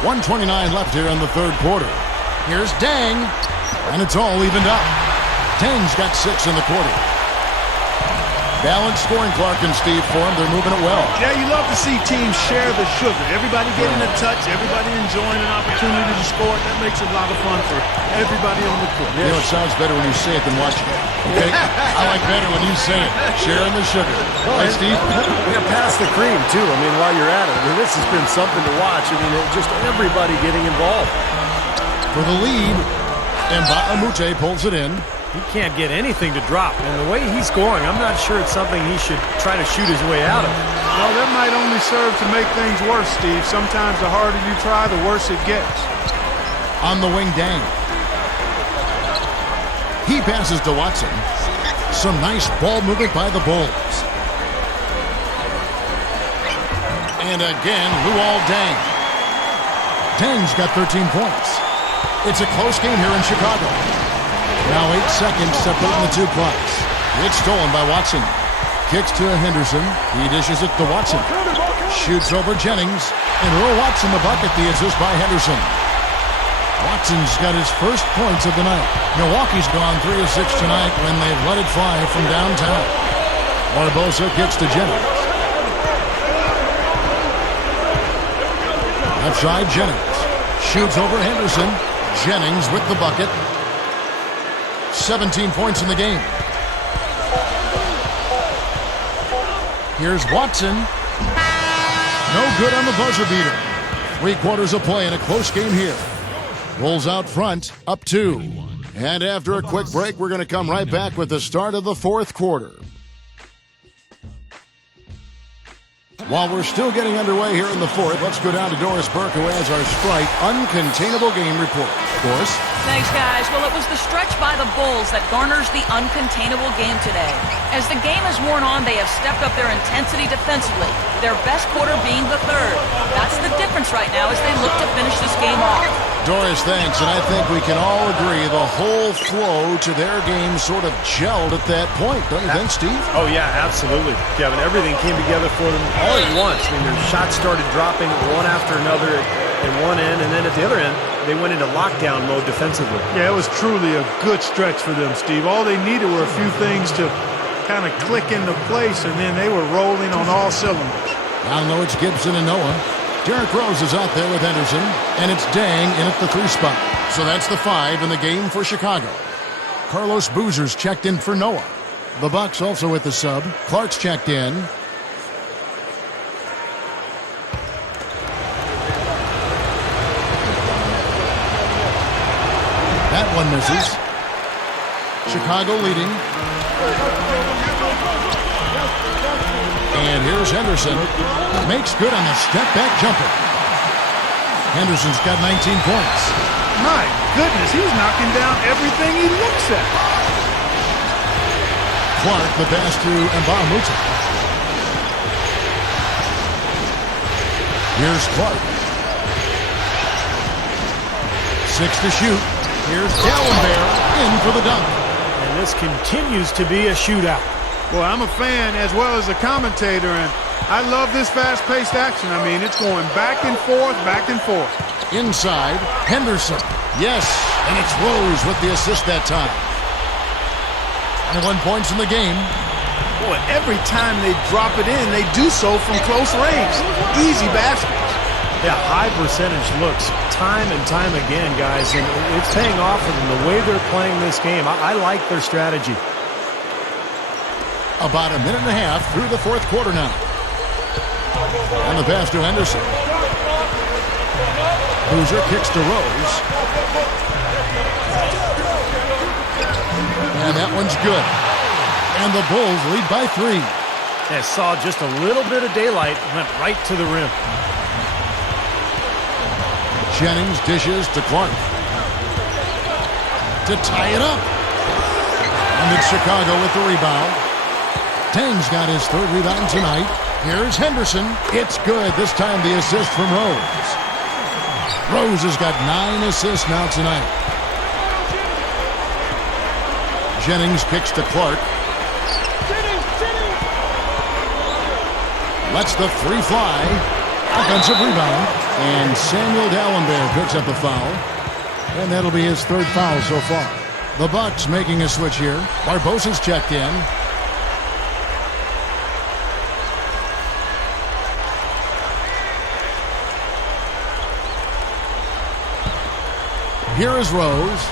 1:29 left here in the third quarter. Here's Dang, and it's all evened up. Dang's got 6 in the quarter. Balanced scoring, Clark and Steve, for them. They're moving it well. Yeah, you love to see teams share the sugar. Everybody getting a touch, everybody enjoying an opportunity to score. That makes it a lot of fun for everybody on the court. You know, it sounds better when you say it than watching it. Okay? I like better when you say it. Sharing the sugar. Hey, Steve? Yeah, pass the cream, too. I mean, while you're at it. I mean, this has been something to watch. I mean, just everybody getting involved. For the lead, Nba2K pulls it in. He can't get anything to drop. And the way he's scoring, I'm not sure it's something he should try to shoot his way out of. Well, that might only serve to make things worse, Steve. Sometimes the harder you try, the worse it gets. On the wing, Dang. He passes to Watson. Some nice ball movement by the Bulls. And again, Luol Deng. Deng's got 13 points. It's a close game here in Chicago. Now 8 seconds separating the two clocks. It's stolen by Watson. Kicks to Henderson. He dishes it to Watson. Shoots over Jennings. And Earl Watson the bucket. The assist by Henderson. Watson's got his first points of the night. Milwaukee's gone 3 of 6 tonight when they've let it fly from downtown. Barbosa kicks to Jennings. Left side, Jennings. Shoots over Henderson. Jennings with the bucket. 17 points in the game. Here's Watson. No good on the buzzer beater. 3 quarters of play in a close game here. Rolls out front, up 2. And after a quick break, we're going to come right back with the start of the 4th quarter. While we're still getting underway here in the 4th, let's go down to Doris Burke, who has our Sprite Uncontainable Game Report. Doris? Thanks, guys. Well, it was the stretch by the Bulls that garners the uncontainable game today. As the game has worn on, they have stepped up their intensity defensively, their best quarter being the 3rd. That's the difference right now as they look to finish this game off. Doris, thanks. And I think we can all agree the whole flow to their game sort of gelled at that point. Don't you think, Steve? Oh, yeah, absolutely, Kevin. Everything came together for them all at once. I mean, their shots started dropping one after another at one end, and then at the other end, they went into lockdown mode defensively. Yeah, it was truly a good stretch for them, Steve. All they needed were a few things to kind of click into place, and then they were rolling on all cylinders. Down low, it's Gibson and Noah. Derrick Rose is out there with Henderson, and it's Deng in at the 3 spot. So that's the 5 in the game for Chicago. Carlos Boozer's checked in for Noah. The Bucks also with the sub. Clark's checked in. That one misses. Chicago leading. And here's Henderson. Makes good on the step-back jumper. Henderson's got 19 points. My goodness, he's knocking down everything he looks at. Clark, the pass to Nba2K. Here's Clark. 6 to shoot. Here's Gallenberg in for the dunk. And this continues to be a shootout. Well, I'm a fan as well as a commentator, and I love this fast-paced action. I mean, it's going back and forth, back and forth. Inside, Henderson. Yes, and it's Rose with the assist that time. 21 points in the game. Boy, every time they drop it in, they do so from close range. Easy baskets. Yeah, high percentage looks time and time again, guys, and it's paying off for them the way they're playing this game. I like their strategy. About a minute and a half through the 4th quarter now. And the pass to Henderson. Boozer kicks to Rose. And that one's good. And the Bulls lead by 3. They saw just a little bit of daylight, went right to the rim. Jennings dishes to Clark. To tie it up. And it's Chicago with the rebound. Deng's got his 3rd rebound tonight. Here's Henderson. It's good. This time the assist from Rose. Rose has got 9 assists now tonight. Jennings kicks to Clark. Lets the 3 fly. Offensive rebound. And Samuel Gallenberg picks up the foul. And that'll be his 3rd foul so far. The Bucks making a switch here. Barbosa's checked in. Here is Rose.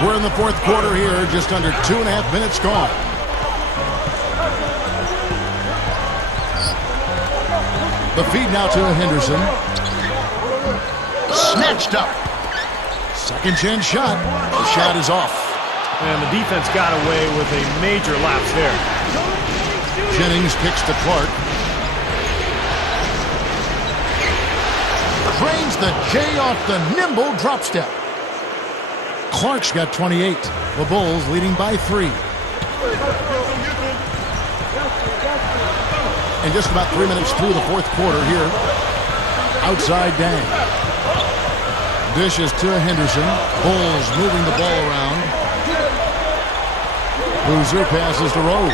We're in the fourth quarter here, just under 2.5 minutes gone. The feed now to Henderson. Snatched up. Second chance shot. The shot is off. And the defense got away with a major lapse there. Jennings kicks to Clark. Drains the J off the nimble drop step. Clark's got 28. The Bulls leading by 3. And just about 3 minutes through the fourth quarter here. Outside Dang. Dishes to Henderson. Bulls moving the ball around. Boozer passes to Rose.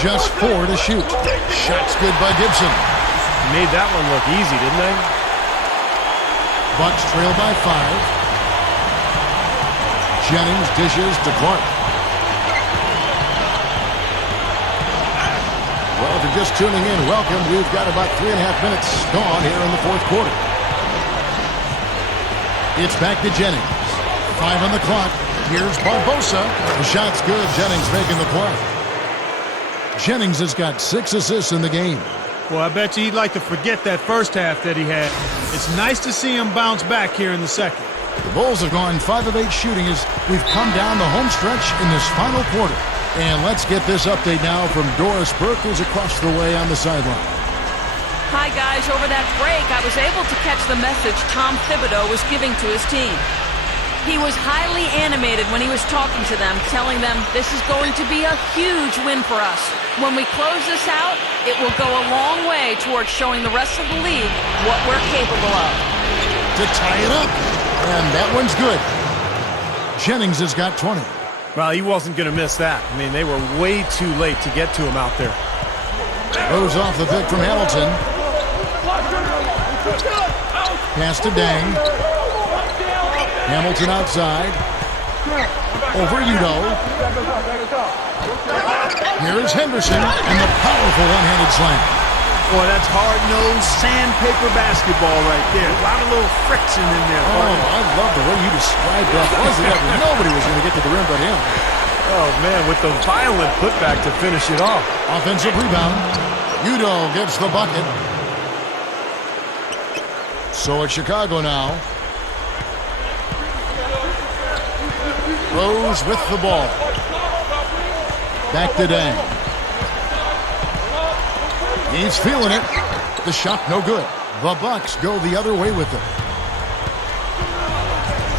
Just 4 to shoot. Shot's good by Gibson. Made that one look easy, didn't they? Bucks trail by 5. Jennings dishes to Clark. Well, if you're just tuning in, welcome. We've got about 3.5 minutes gone here in the fourth quarter. It's back to Jennings. 5 on the clock. Here's Barbosa. The shot's good. Jennings making the play. Jennings has got 6 assists in the game. Well, I bet you he'd like to forget that first half that he had. It's nice to see him bounce back here in the second. The Bulls have gone 5 of 8 shooting as we've come down the home stretch in this final quarter. And let's get this update now from Doris Burke, who's across the way on the sideline. Hi, guys. Over that break, I was able to catch the message Tom Thibodeau was giving to his team. He was highly animated when he was talking to them, telling them this is going to be a huge win for us. When we close this out, it will go a long way towards showing the rest of the league what we're capable of. To tie it up. And that one's good. Jennings has got 20. Well, he wasn't going to miss that. I mean, they were way too late to get to him out there. Goes off the pick from Hamilton. Pass to Dang. Hamilton outside. Over Udo. Here is Henderson and the powerful one-handed slam. Boy, that's hard-nosed sandpaper basketball right there. A lot of little friction in there. Oh, I love the way you described that. Wasn't that nobody was going to get to the rim but him. Oh, man, with the violent putback to finish it off. Offensive rebound. Udo gets the bucket. So it's Chicago now. Rose with the ball. Back to Dang. He's feeling it. The shot no good. The Bucks go the other way with it.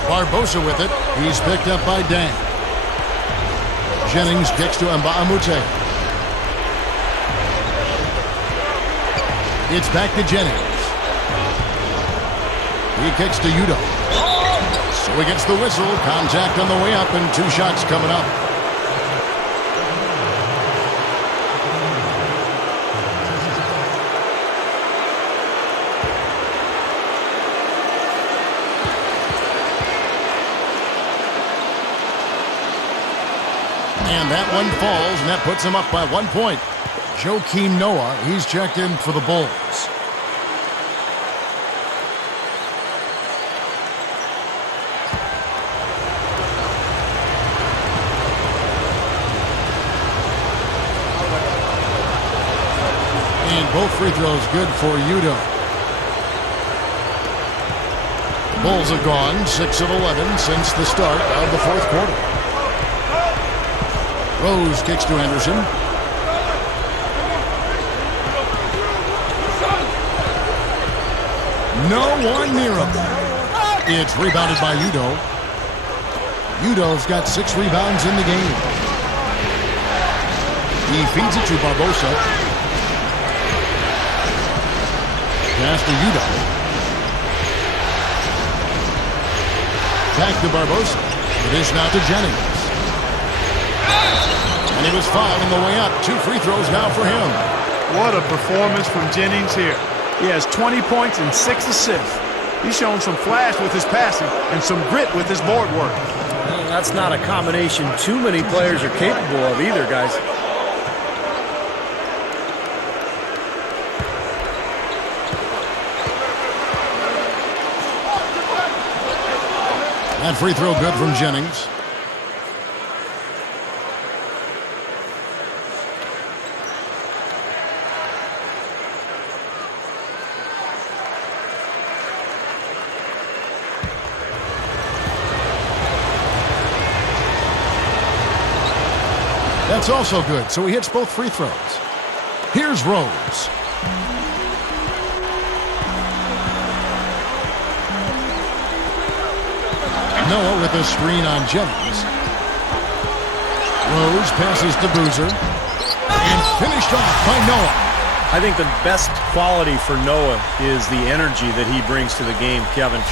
Barbosa with it. He's picked up by Dang. Jennings kicks to Mbamute. It's back to Jennings. He kicks to Udo. So he gets the whistle. Contact on the way up and 2 shots coming up. And that one falls, and that puts him up by 1 point. Joakim Noah, he's checked in for the Bulls. And both free throws good for Udo. Bulls have gone 6 of 11 since the start of the fourth quarter. Rose kicks to Henderson. No one near him. It's rebounded by Udo. Udo's got 6 rebounds in the game. He feeds it to Barbosa. Pass to Udo. Back to Barbosa. Dish now to Jennings. And he was fouled on the way up. 2 free throws now for him. What a performance from Jennings here. He has 20 points and 6 assists. He's shown some flash with his passing and some grit with his board work. Well, that's not a combination too many players are capable of either, guys. That free throw good from Jennings. That's also good, so he hits both free throws. Here's Rose. Noah with a screen on Jennings. Rose passes to Boozer. And finished off by Noah. I think the best quality for Noah is the energy that he brings to the game, Kevin.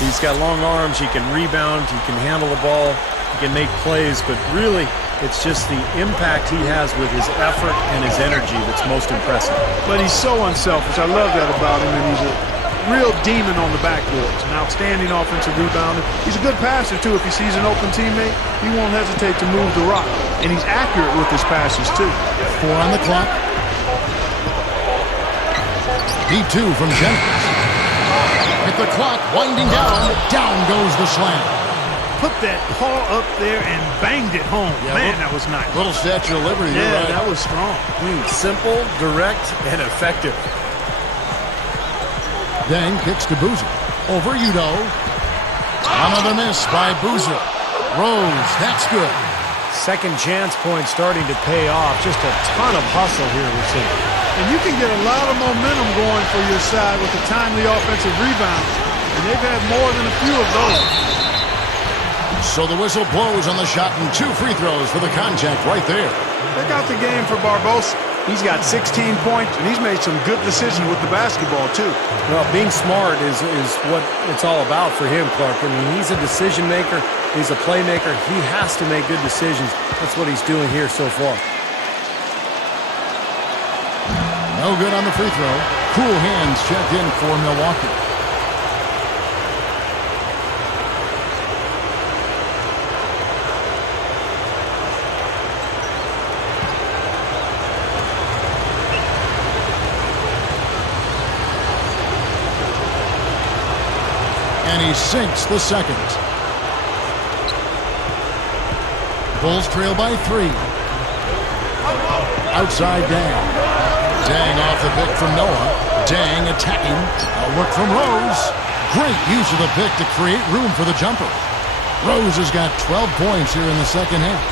He's got long arms, he can rebound, he can handle the ball, he can make plays, but really it's just the impact he has with his effort and his energy that's most impressive. But he's so unselfish. I love that about him, and he's a real demon on the backboards. An outstanding offensive rebounder. He's a good passer, too. If he sees an open teammate, he won't hesitate to move the rock. And he's accurate with his passes, too. 4 on the clock. D2 from Jennings. With the clock winding down, down goes the slam. Put that paw up there and banged it home. Yeah, Man, that was nice. Little Statue of Liberty. Yeah, right. that was strong. Simple, direct, and effective. Dang kicks to Boozer. Over Udo. Another miss by Boozer. Rose, that's good. Second chance point starting to pay off. Just a ton of hustle here we're seeing. And you can get a lot of momentum going for your side with a timely offensive rebound. And they've had more than a few of those. So the whistle blows on the shot and 2 free throws for the contact right there. They got the game for Barbosa. He's got 16 points, and he's made some good decisions with the basketball, too. Well, being smart is what it's all about for him, Clark. I mean, he's a decision maker. He's a playmaker. He has to make good decisions. That's what he's doing here so far. No good on the free throw. Cool hands checked in for Milwaukee. And he sinks the second. Bulls trail by 3. Outside Dang. Dang off the pick from Noah. Dang attacking. A look from Rose. Great use of the pick to create room for the jumper. Rose has got 12 points here in the second half.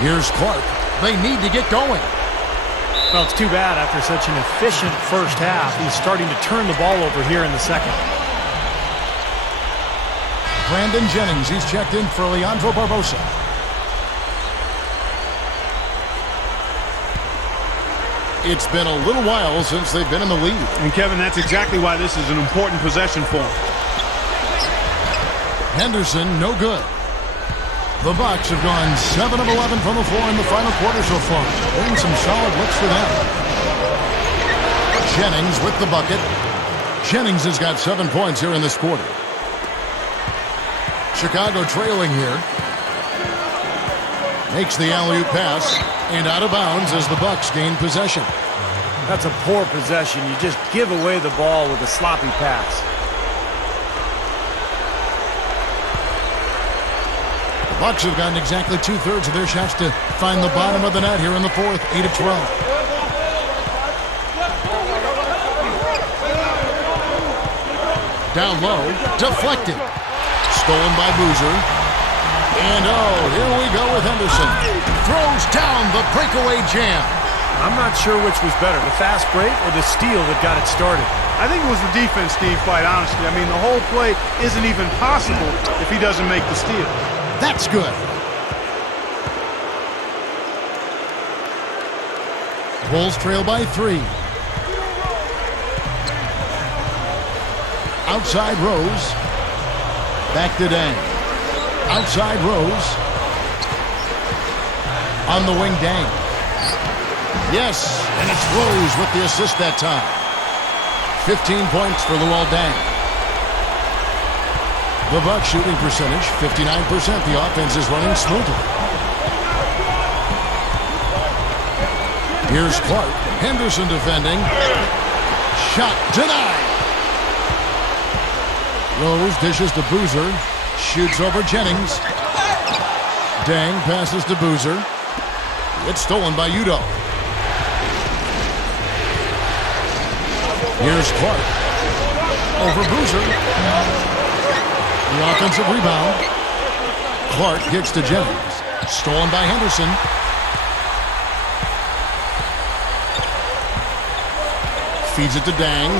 Here's Clark. They need to get going. Well, it's too bad after such an efficient first half. He's starting to turn the ball over here in the second. Brandon Jennings, he's checked in for Leandro Barbosa. It's been a little while since they've been in the lead. And, Kevin, that's exactly why this is an important possession for him. Henderson, no good. The Bucks have gone 7 of 11 from the floor in the final quarter so far. Getting some solid looks for them. Jennings with the bucket. Jennings has got 7 points here in this quarter. Chicago trailing here. Makes the alley-oop pass. And out of bounds as the Bucks gain possession. That's a poor possession. You just give away the ball with a sloppy pass. Bucks have gotten exactly 2/3 of their shots to find the bottom of the net here in the fourth, 8 of 12. Down low, deflected. Stolen by Boozer. And oh, here we go with Henderson. Throws down the breakaway jam. I'm not sure which was better, the fast break or the steal that got it started. I think it was the defense, Steve, quite honestly. I mean, the whole play isn't even possible if he doesn't make the steal. That's good. Bulls trail by 3. Outside Rose. Back to Dang. Outside Rose. On the wing, Dang. Yes, and it's Rose with the assist that time. 15 points for Luol Deng. The Bucks shooting percentage, 59%. The offense is running smoothly. Here's Clark. Henderson defending. Shot denied. Rose dishes to Boozer. Shoots over Jennings. Dang passes to Boozer. It's stolen by Udo. Here's Clark. Over Boozer. The offensive rebound. Clark gets to Jennings. Stolen by Henderson. Feeds it to Dang.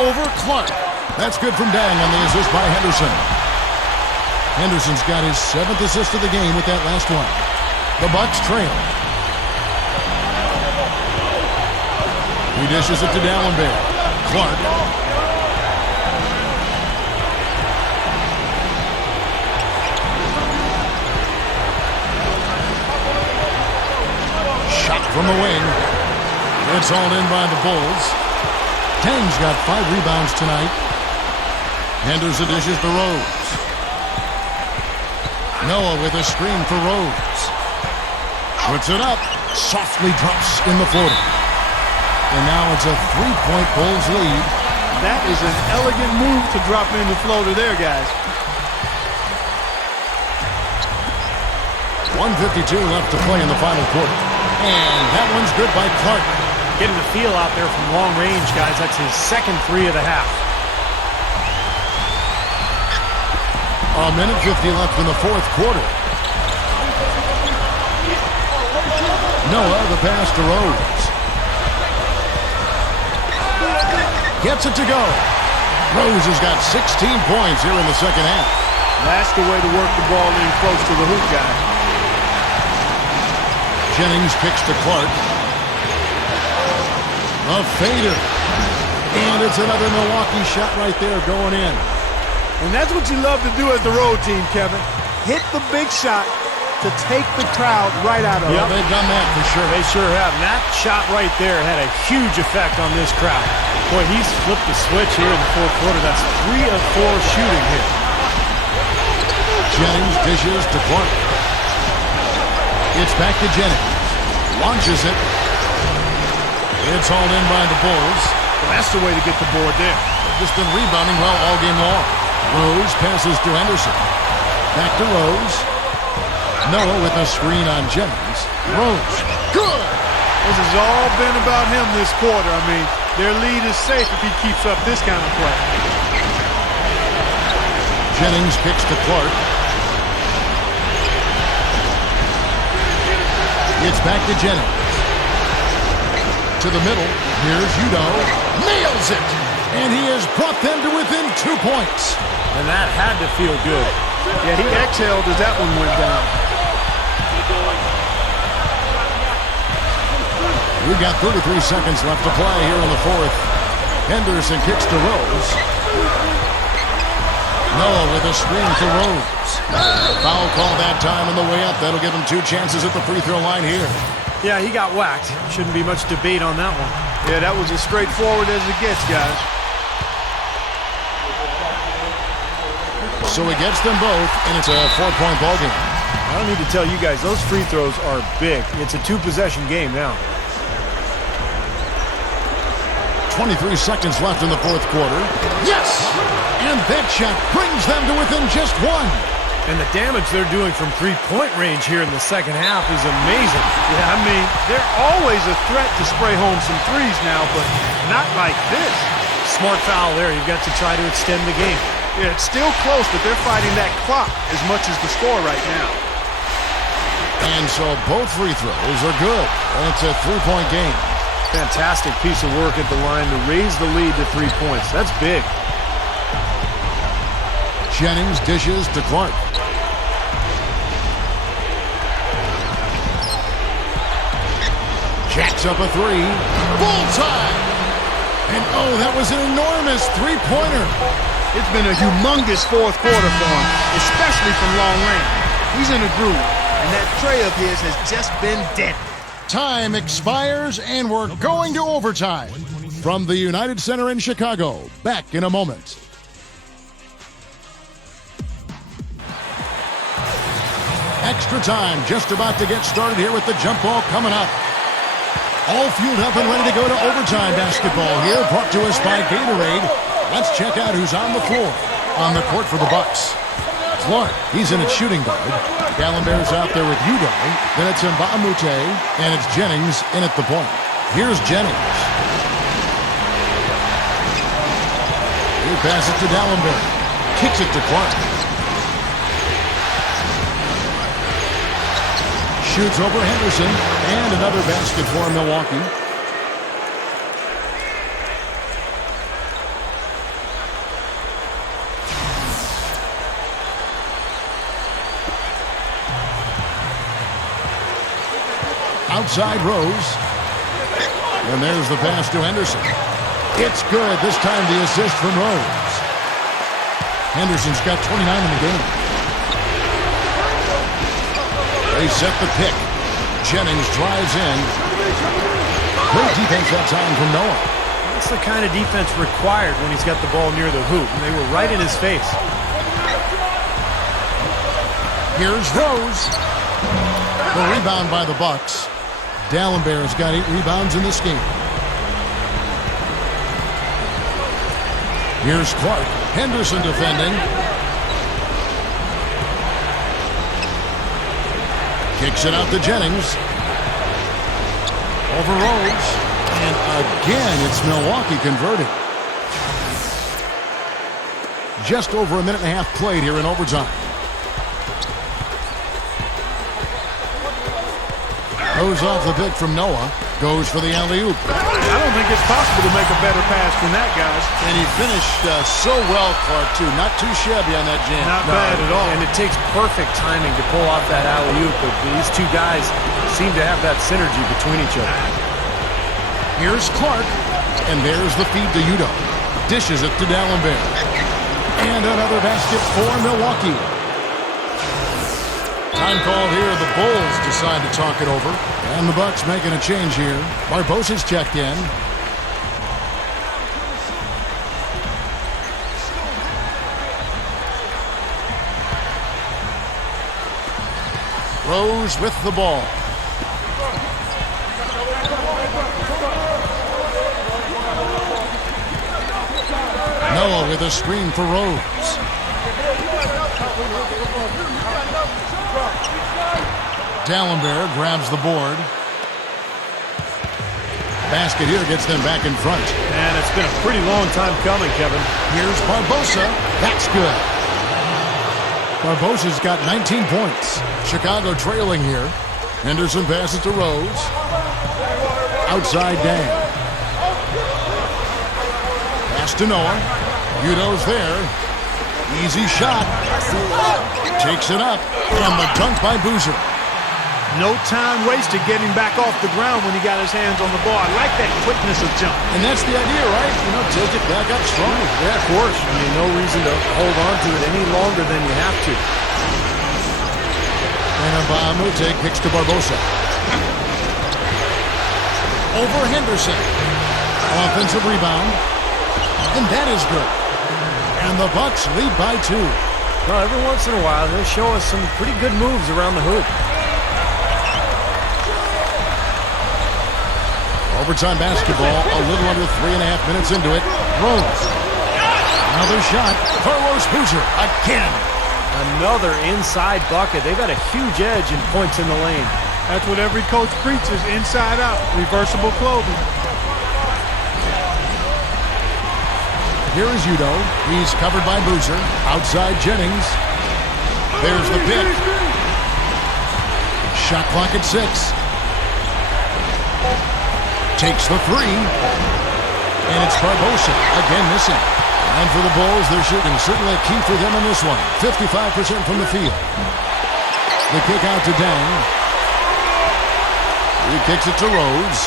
Over Clark. That's good from Dang on the assist by Henderson. Henderson's got his 7th assist of the game with that last one. The Bucks trail. He dishes it to Dallenberg. Clark. Shot from the wing. It's all in by the Bulls. Dang's got 5 rebounds tonight. Henderson dishes to Rose. Noah with a screen for Rose. Puts it up. Softly drops in the floater. And now it's a 3-point Bulls lead. That is an elegant move to drop in the floater there, guys. 1:52 left to play in the final quarter. And that one's good by Clark. Getting the feel out there from long range, guys. That's his 2nd 3 of the half. A minute 50 left in the 4th quarter. Noah, the pass to Rose. Gets it to go. Rose has got 16 points here in the second half. That's the way to work the ball in close to the hoop, guys. Jennings kicks to Clark. A fader. And it's another Milwaukee shot right there going in. And that's what you love to do as the road team, Kevin. Hit the big shot to take the crowd right out of it. Yeah, they've done that for sure. They sure have. And that shot right there had a huge effect on this crowd. Boy, he's flipped the switch here in the 4th quarter. That's 3 of 4 shooting here. Jennings dishes to Clark. It's back to Jennings. Launches it. It's hauled in by the Bulls. Well, that's the way to get the board there. Just been rebounding well all game long. Rose passes to Henderson. Back to Rose. Noah with a screen on Jennings. Rose. Good! This has all been about him this quarter. I mean, their lead is safe if he keeps up this kind of play. Jennings kicks to Clark. It's back to Jennings. To the middle. Here's Udo. Nails it! And he has brought them to within 2 points. And that had to feel good. Yeah, he exhaled as that one went down. We've got 33 seconds left to play here in the 4th. Henderson kicks to Rose. Noah with a screen for Rose. Foul call that time on the way up. That'll give him 2 chances at the free throw line here. Yeah, he got whacked. Shouldn't be much debate on that one. Yeah, that was as straightforward as it gets, guys. So he gets them both, and it's a 4-point ball game. I don't need to tell you guys, those free throws are big. It's a 2-possession game now. 23 seconds left in the 4th quarter. Yes! And that shot brings them to within just 1. And the damage they're doing from 3-point range here in the second half is amazing. Yeah, I mean, they're always a threat to spray home some threes now, but not like this. Smart foul there. You've got to try to extend the game. Yeah, it's still close, but they're fighting that clock as much as the score right now. And so both free throws are good. And it's a 3-point game. Fantastic piece of work at the line to raise the lead to 3 points. That's big. Jennings dishes to Clark. Jacks up a 3. Bullseye! And oh, that was an enormous 3-pointer. It's been a humongous 4th quarter for him, especially from long range. He's in a groove, and that tray of his has just been dead. Time expires, and we're going to overtime. From the United Center in Chicago, back in a moment. Extra time just about to get started here with the jump ball coming up. All fueled up and ready to go to overtime basketball here, brought to us by Gatorade. Let's check out who's on the floor. on the court for the Bucks. Clark, he's in at shooting guard. Gallimbere's out there with Udo. Then it's Nba2K, and it's Jennings in at the point. Here's Jennings. He passes to Gallimbere. Kicks it to Clark. Shoots over Henderson, and another basket for Milwaukee. Outside Rose. And there's the pass to Henderson. It's good. This time the assist from Rose. Henderson's got 29 in the game. They set the pick. Jennings drives in. Great defense that time from Noah. That's the kind of defense required when he's got the ball near the hoop. And they were right in his face. Here's Rose. The rebound by the Bucks. Gallimbere's got 8 rebounds in this game. Here's Clark. Henderson defending. Kicks it out to Jennings. Over Rose. And again, it's Milwaukee converting. Just over a minute and a half played here in overtime. Goes off the pick from Noah. Goes for the alley-oop. I don't think it's possible to make a better pass than that, guys. And he finished so well, Clark, too. Not too shabby on that jam. Not bad at all. And it takes perfect timing to pull off that alley-oop. But these two guys seem to have that synergy between each other. Here's Clark. And there's the feed to Udo. Dishes it to Gallimbere. And another basket for Milwaukee. Time called here. The Bulls decide to talk it over. And the Bucks making a change here. Barbosa's checked in. Rose with the ball. Noah with a screen for Rose. Gallimbere grabs the board. Basket here gets them back in front. And it's been a pretty long time coming, Kevin. Here's Barbosa. That's good. Barbosa's got 19 points. Chicago trailing here. Henderson passes to Rose. Outside Dan. Pass to Noah. Udo's there. Easy shot. Takes it up. And the dunk by Boozer. No time wasted getting back off the ground when he got his hands on the ball. I like that quickness of jump. And that's the idea, right? You know, take it back up strong. Yeah, of course. I mean, no reason to hold on to it any longer than you have to. And Nba2K kicks to Barbosa. Over Henderson. Offensive rebound. And that is good. And the Bucks lead by 2. Well, every once in a while, they'll show us some pretty good moves around the hoop. Overtime basketball, a little under 3.5 minutes into it. Rose. Another shot. Carlos Boozer again. Another inside bucket. They've got a huge edge in points in the lane. That's what every coach preaches, inside out, reversible clothing. Here is Udo. He's covered by Boozer. Outside Jennings. There's the pick. Shot clock at 6. Takes the 3. And it's Barbosa. Again missing. And for the Bulls, they're shooting. Certainly a key for them in this one. 55% from the field. The kick out to Dan. He kicks it to Rose.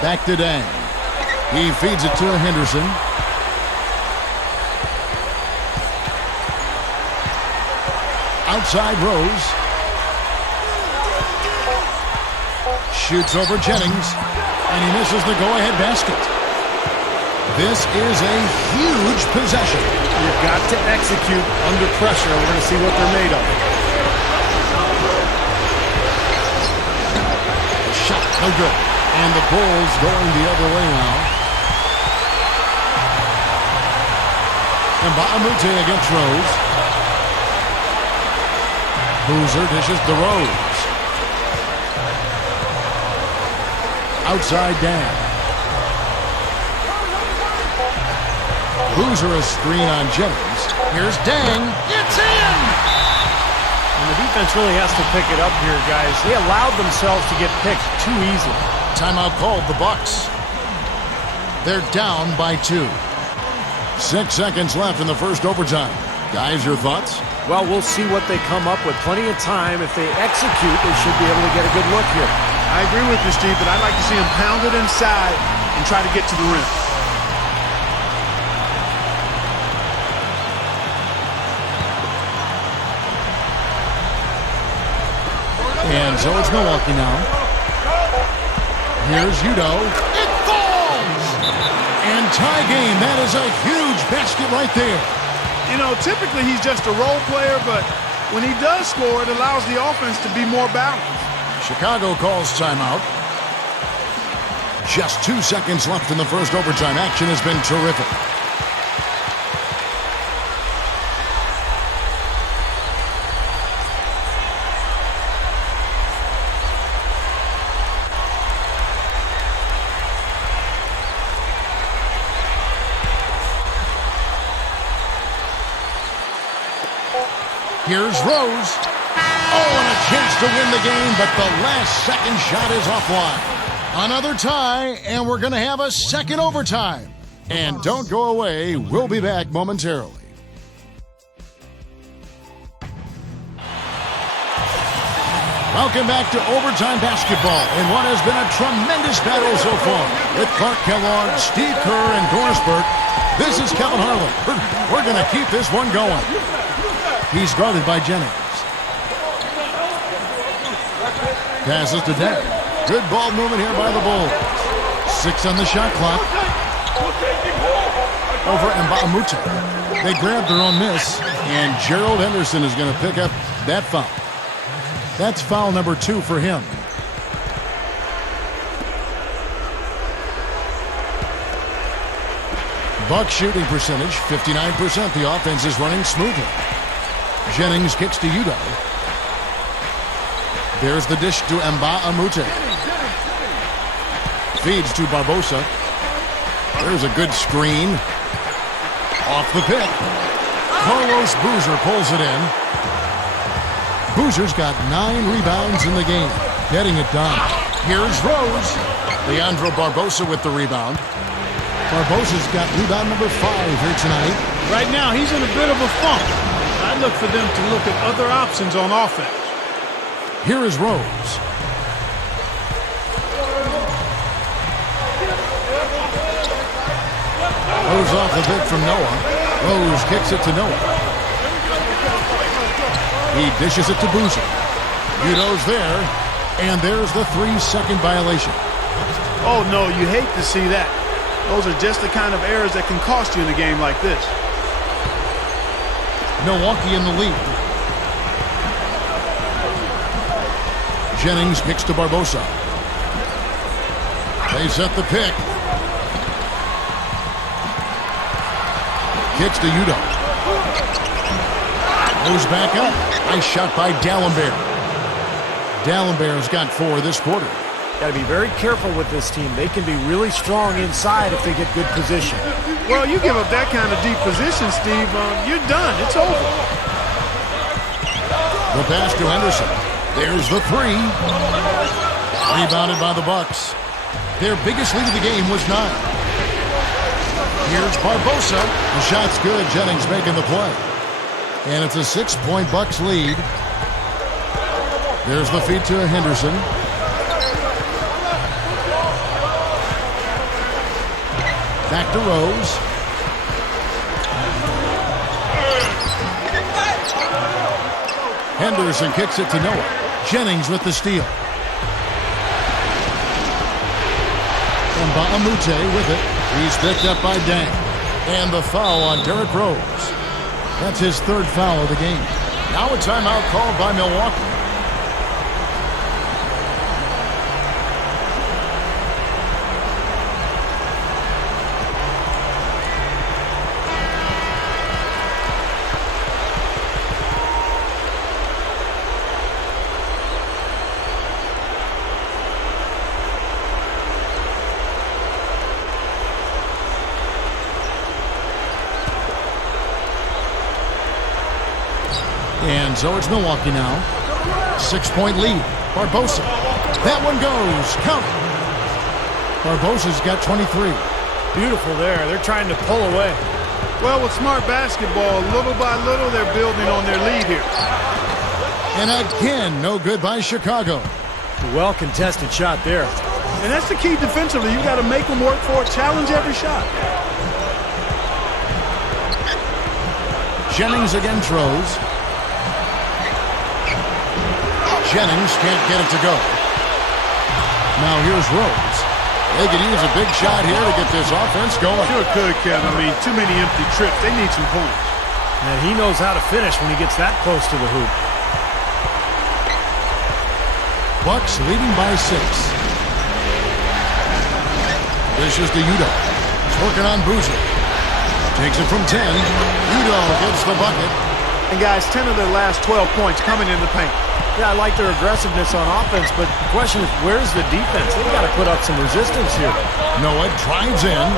Back to Dan. He feeds it to Henderson. Outside Rose. Shoots over Jennings. And he misses the go-ahead basket. This is a huge possession. You've got to execute under pressure, and we're going to see what they're made of. Shot, no good. And the Bulls going the other way now. Nba2K13 against Rose. Boozer dishes to Rose. Outside Dan. Boozer a screen on Jennings. Here's Dang. It's in! And the defense really has to pick it up here, guys. They allowed themselves to get picked too easily. Timeout called, the Bucks. They're down by 2. 6 seconds left in the first overtime. Guys, your thoughts? Well, we'll see what they come up with. Plenty of time. If they execute, they should be able to get a good look here. I agree with you, Steve, but I'd like to see him pound it inside and try to get to the rim. And so it's Milwaukee now. Here's Udo. It falls! And tie game. That is a huge basket right there. You know, typically he's just a role player, but when he does score, it allows the offense to be more balanced. Chicago calls timeout. Just 2 seconds left in the first overtime. Action has been terrific. Here's Rose. Oh, and a chance to win the game, but the last second shot is offline. Another tie, and we're going to have a second overtime. And don't go away. We'll be back momentarily. Welcome back to overtime basketball in what has been a tremendous battle so far. With Clark Kellogg, Steve Kerr, and Doris Burke, this is Kevin Harlan. We're going to keep this one going. He's guarded by Jennings. Passes to Deng. Good ball movement here by the Bulls. 6 on the shot clock. Over Nba2K13. They grabbed their own miss, and Gerald Henderson is going to pick up that foul. That's foul number 2 for him. Buck shooting percentage, 59%. The offense is running smoothly. Jennings kicks to Udo. There's the dish to Nba2K13. Feeds to Barbosa. There's a good screen. Off the pick. Carlos Boozer pulls it in. Boozer's got 9 rebounds in the game. Getting it done. Here's Rose. Leandro Barbosa with the rebound. Barbosa's got rebound number 5 here tonight. Right now, he's in a bit of a funk. I look for them to look at other options on offense. Here is Rose. Rose off the pick from Noah. Rose kicks it to Noah. He dishes it to Boozer. Udo's there. And there's the 3-second violation. Oh, no, you hate to see that. Those are just the kind of errors that can cost you in a game like this. Milwaukee in the lead. Jennings kicks to Barbosa. They set the pick. Kicks to Udo. Moves back up. Nice shot by D'Alembert. D'Alembert's got 4 this quarter. Got to be very careful with this team. They can be really strong inside if they get good position. Well, you give up that kind of deep position, Steve, you're done. It's over. The pass to Henderson. There's the 3. Rebounded by the Bucks. Their biggest lead of the game was 9. Here's Barbosa. The shot's good. Jennings making the play. And it's a 6-point Bucks lead. There's the feed to Henderson. Back to Rose. Henderson kicks it to Noah. Jennings with the steal. Nba2K13 with it. He's picked up by Dang. And the foul on Derrick Rose. That's his 3rd foul of the game. Now a timeout called by Milwaukee. And so it's Milwaukee now. 6-point lead. Barbosa. That one goes. Count it. Barbosa's got 23. Beautiful there. They're trying to pull away. Well, with smart basketball, little by little, they're building on their lead here. And again, no good by Chicago. Well-contested shot there. And that's the key defensively. You got to make them work for it. Challenge every shot. Jennings again throws. Jennings can't get it to go. Now here's Rose. They could use a big shot here to get this offense going. Sure could, Kevin. I mean, too many empty trips. They need some points. And he knows how to finish when he gets that close to the hoop. Bucks leading by 6. This is to Udo. He's working on Boozer. Takes it from 10. Udo gets the bucket. And guys, 10 of their last 12 points coming in the paint. Yeah, I like their aggressiveness on offense, but the question is, where's the defense? They've got to put up some resistance here. Noah drives in.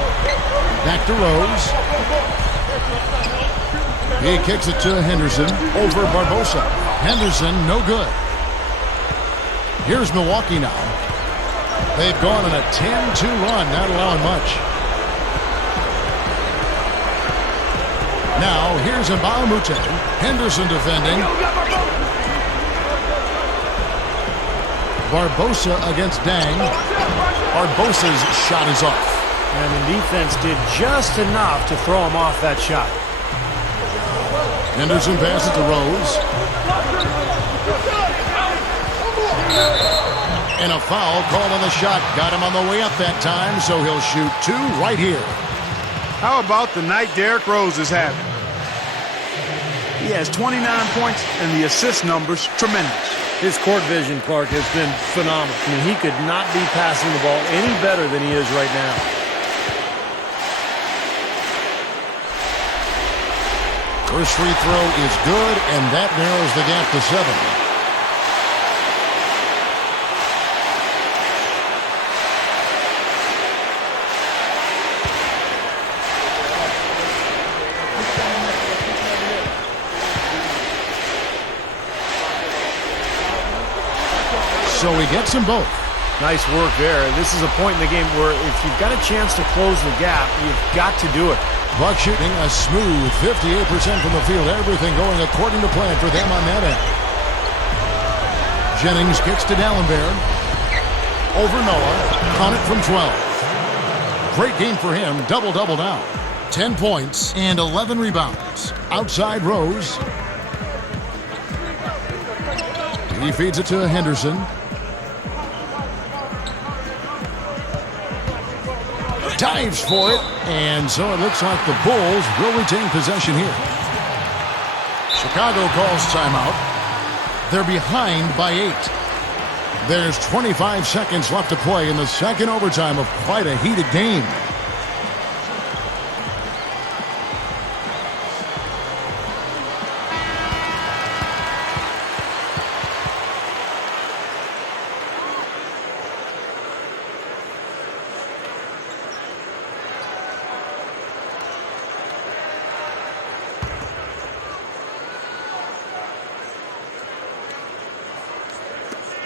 Back to Rose. He kicks it to Henderson over Barbosa. Henderson, no good. Here's Milwaukee now. They've gone on a 10-2 run, not allowing much. Now, here's Mbamute. Henderson defending. Barbosa against Dang. Barbosa's shot is off. And the defense did just enough to throw him off that shot. Henderson passes to Rose. And a foul called on the shot. Got him on the way up that time, so he'll shoot 2 right here. How about the night Derrick Rose is having? He has 29 points, and the assist numbers tremendous. His court vision, Clark, has been phenomenal. I mean, he could not be passing the ball any better than he is right now. First free throw is good, and that narrows the gap to 7. So he gets them both. Nice work there. This is a point in the game where if you've got a chance to close the gap, you've got to do it. Buck shooting a smooth 58% from the field. Everything going according to plan for them on that end. Jennings kicks to Dallenberg. Over Noah. Count it from 12. Great game for him. Double-double now. 10 points and 11 rebounds. Outside Rose. He feeds it to Henderson. Dives for it, and so it looks like the Bulls will retain possession here. Chicago calls timeout. They're behind by 8. There's 25 seconds left to play in the second overtime of quite a heated game.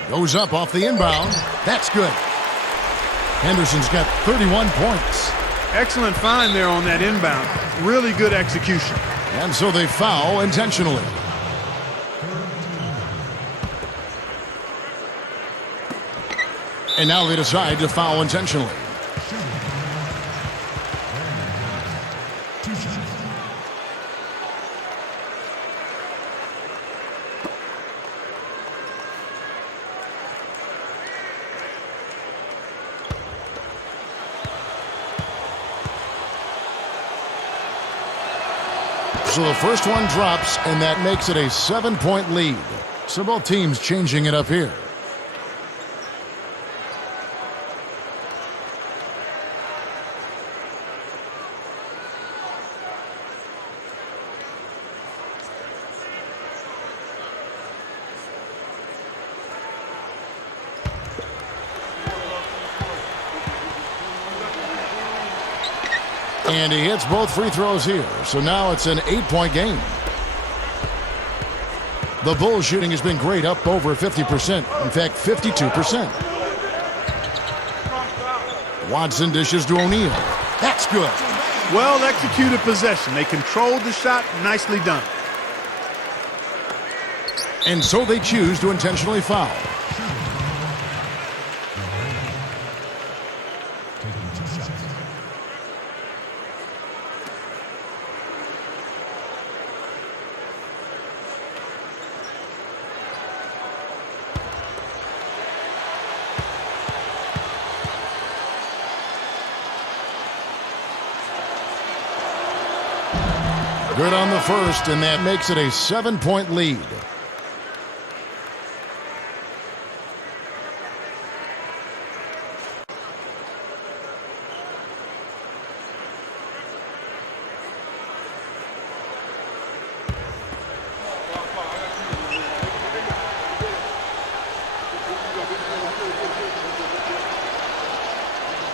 Goes up off the inbound. That's good. Henderson's got 31 points. Excellent find there on that inbound. Really good execution. And so they foul intentionally. And now they decide to foul intentionally. So the first one drops, and that makes it a 7-point lead. So both teams changing it up here. And he hits both free throws here. So now it's an 8-point game. The Bulls shooting has been great, up over 50%. In fact, 52%. Watson dishes to O'Neal. That's good. Well executed possession. They controlled the shot. Nicely done. And so they choose to intentionally foul. Good on the first, and that makes it a 7-point lead.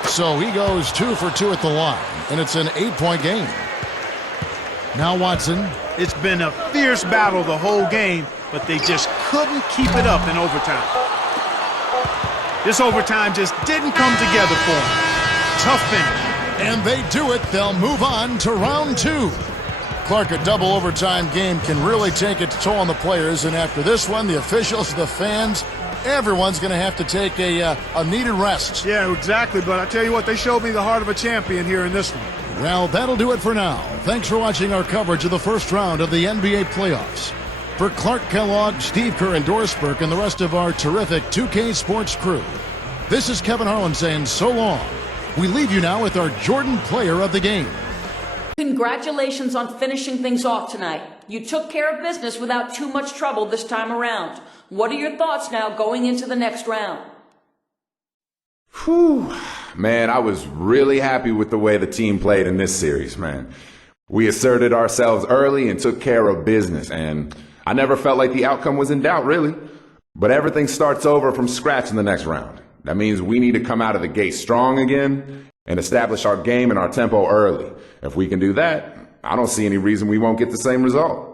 So he goes 2 for 2 at the line, and it's an 8-point game. Now Watson. It's been a fierce battle the whole game, but they just couldn't keep it up in overtime. This overtime just didn't come together for them. Tough finish. And they do it. They'll move on to round 2. Clark, a double overtime game can really take its toll on the players, and after this one, the officials, the fans, everyone's going to have to take a needed rest. Yeah, exactly, but I tell you what, they showed me the heart of a champion here in this one. Well, that'll do it for now. Thanks for watching our coverage of the first round of the NBA playoffs. For Clark Kellogg, Steve Kerr, and Doris Burke, and the rest of our terrific 2K Sports crew, this is Kevin Harlan saying so long. We leave you now with our Jordan Player of the Game. Congratulations on finishing things off tonight. You took care of business without too much trouble this time around. What are your thoughts now going into the next round? Whew. Man, I was really happy with the way the team played in this series, man. We asserted ourselves early and took care of business, and I never felt like the outcome was in doubt, really. But everything starts over from scratch in the next round. That means we need to come out of the gate strong again and establish our game and our tempo early. If we can do that, I don't see any reason we won't get the same result.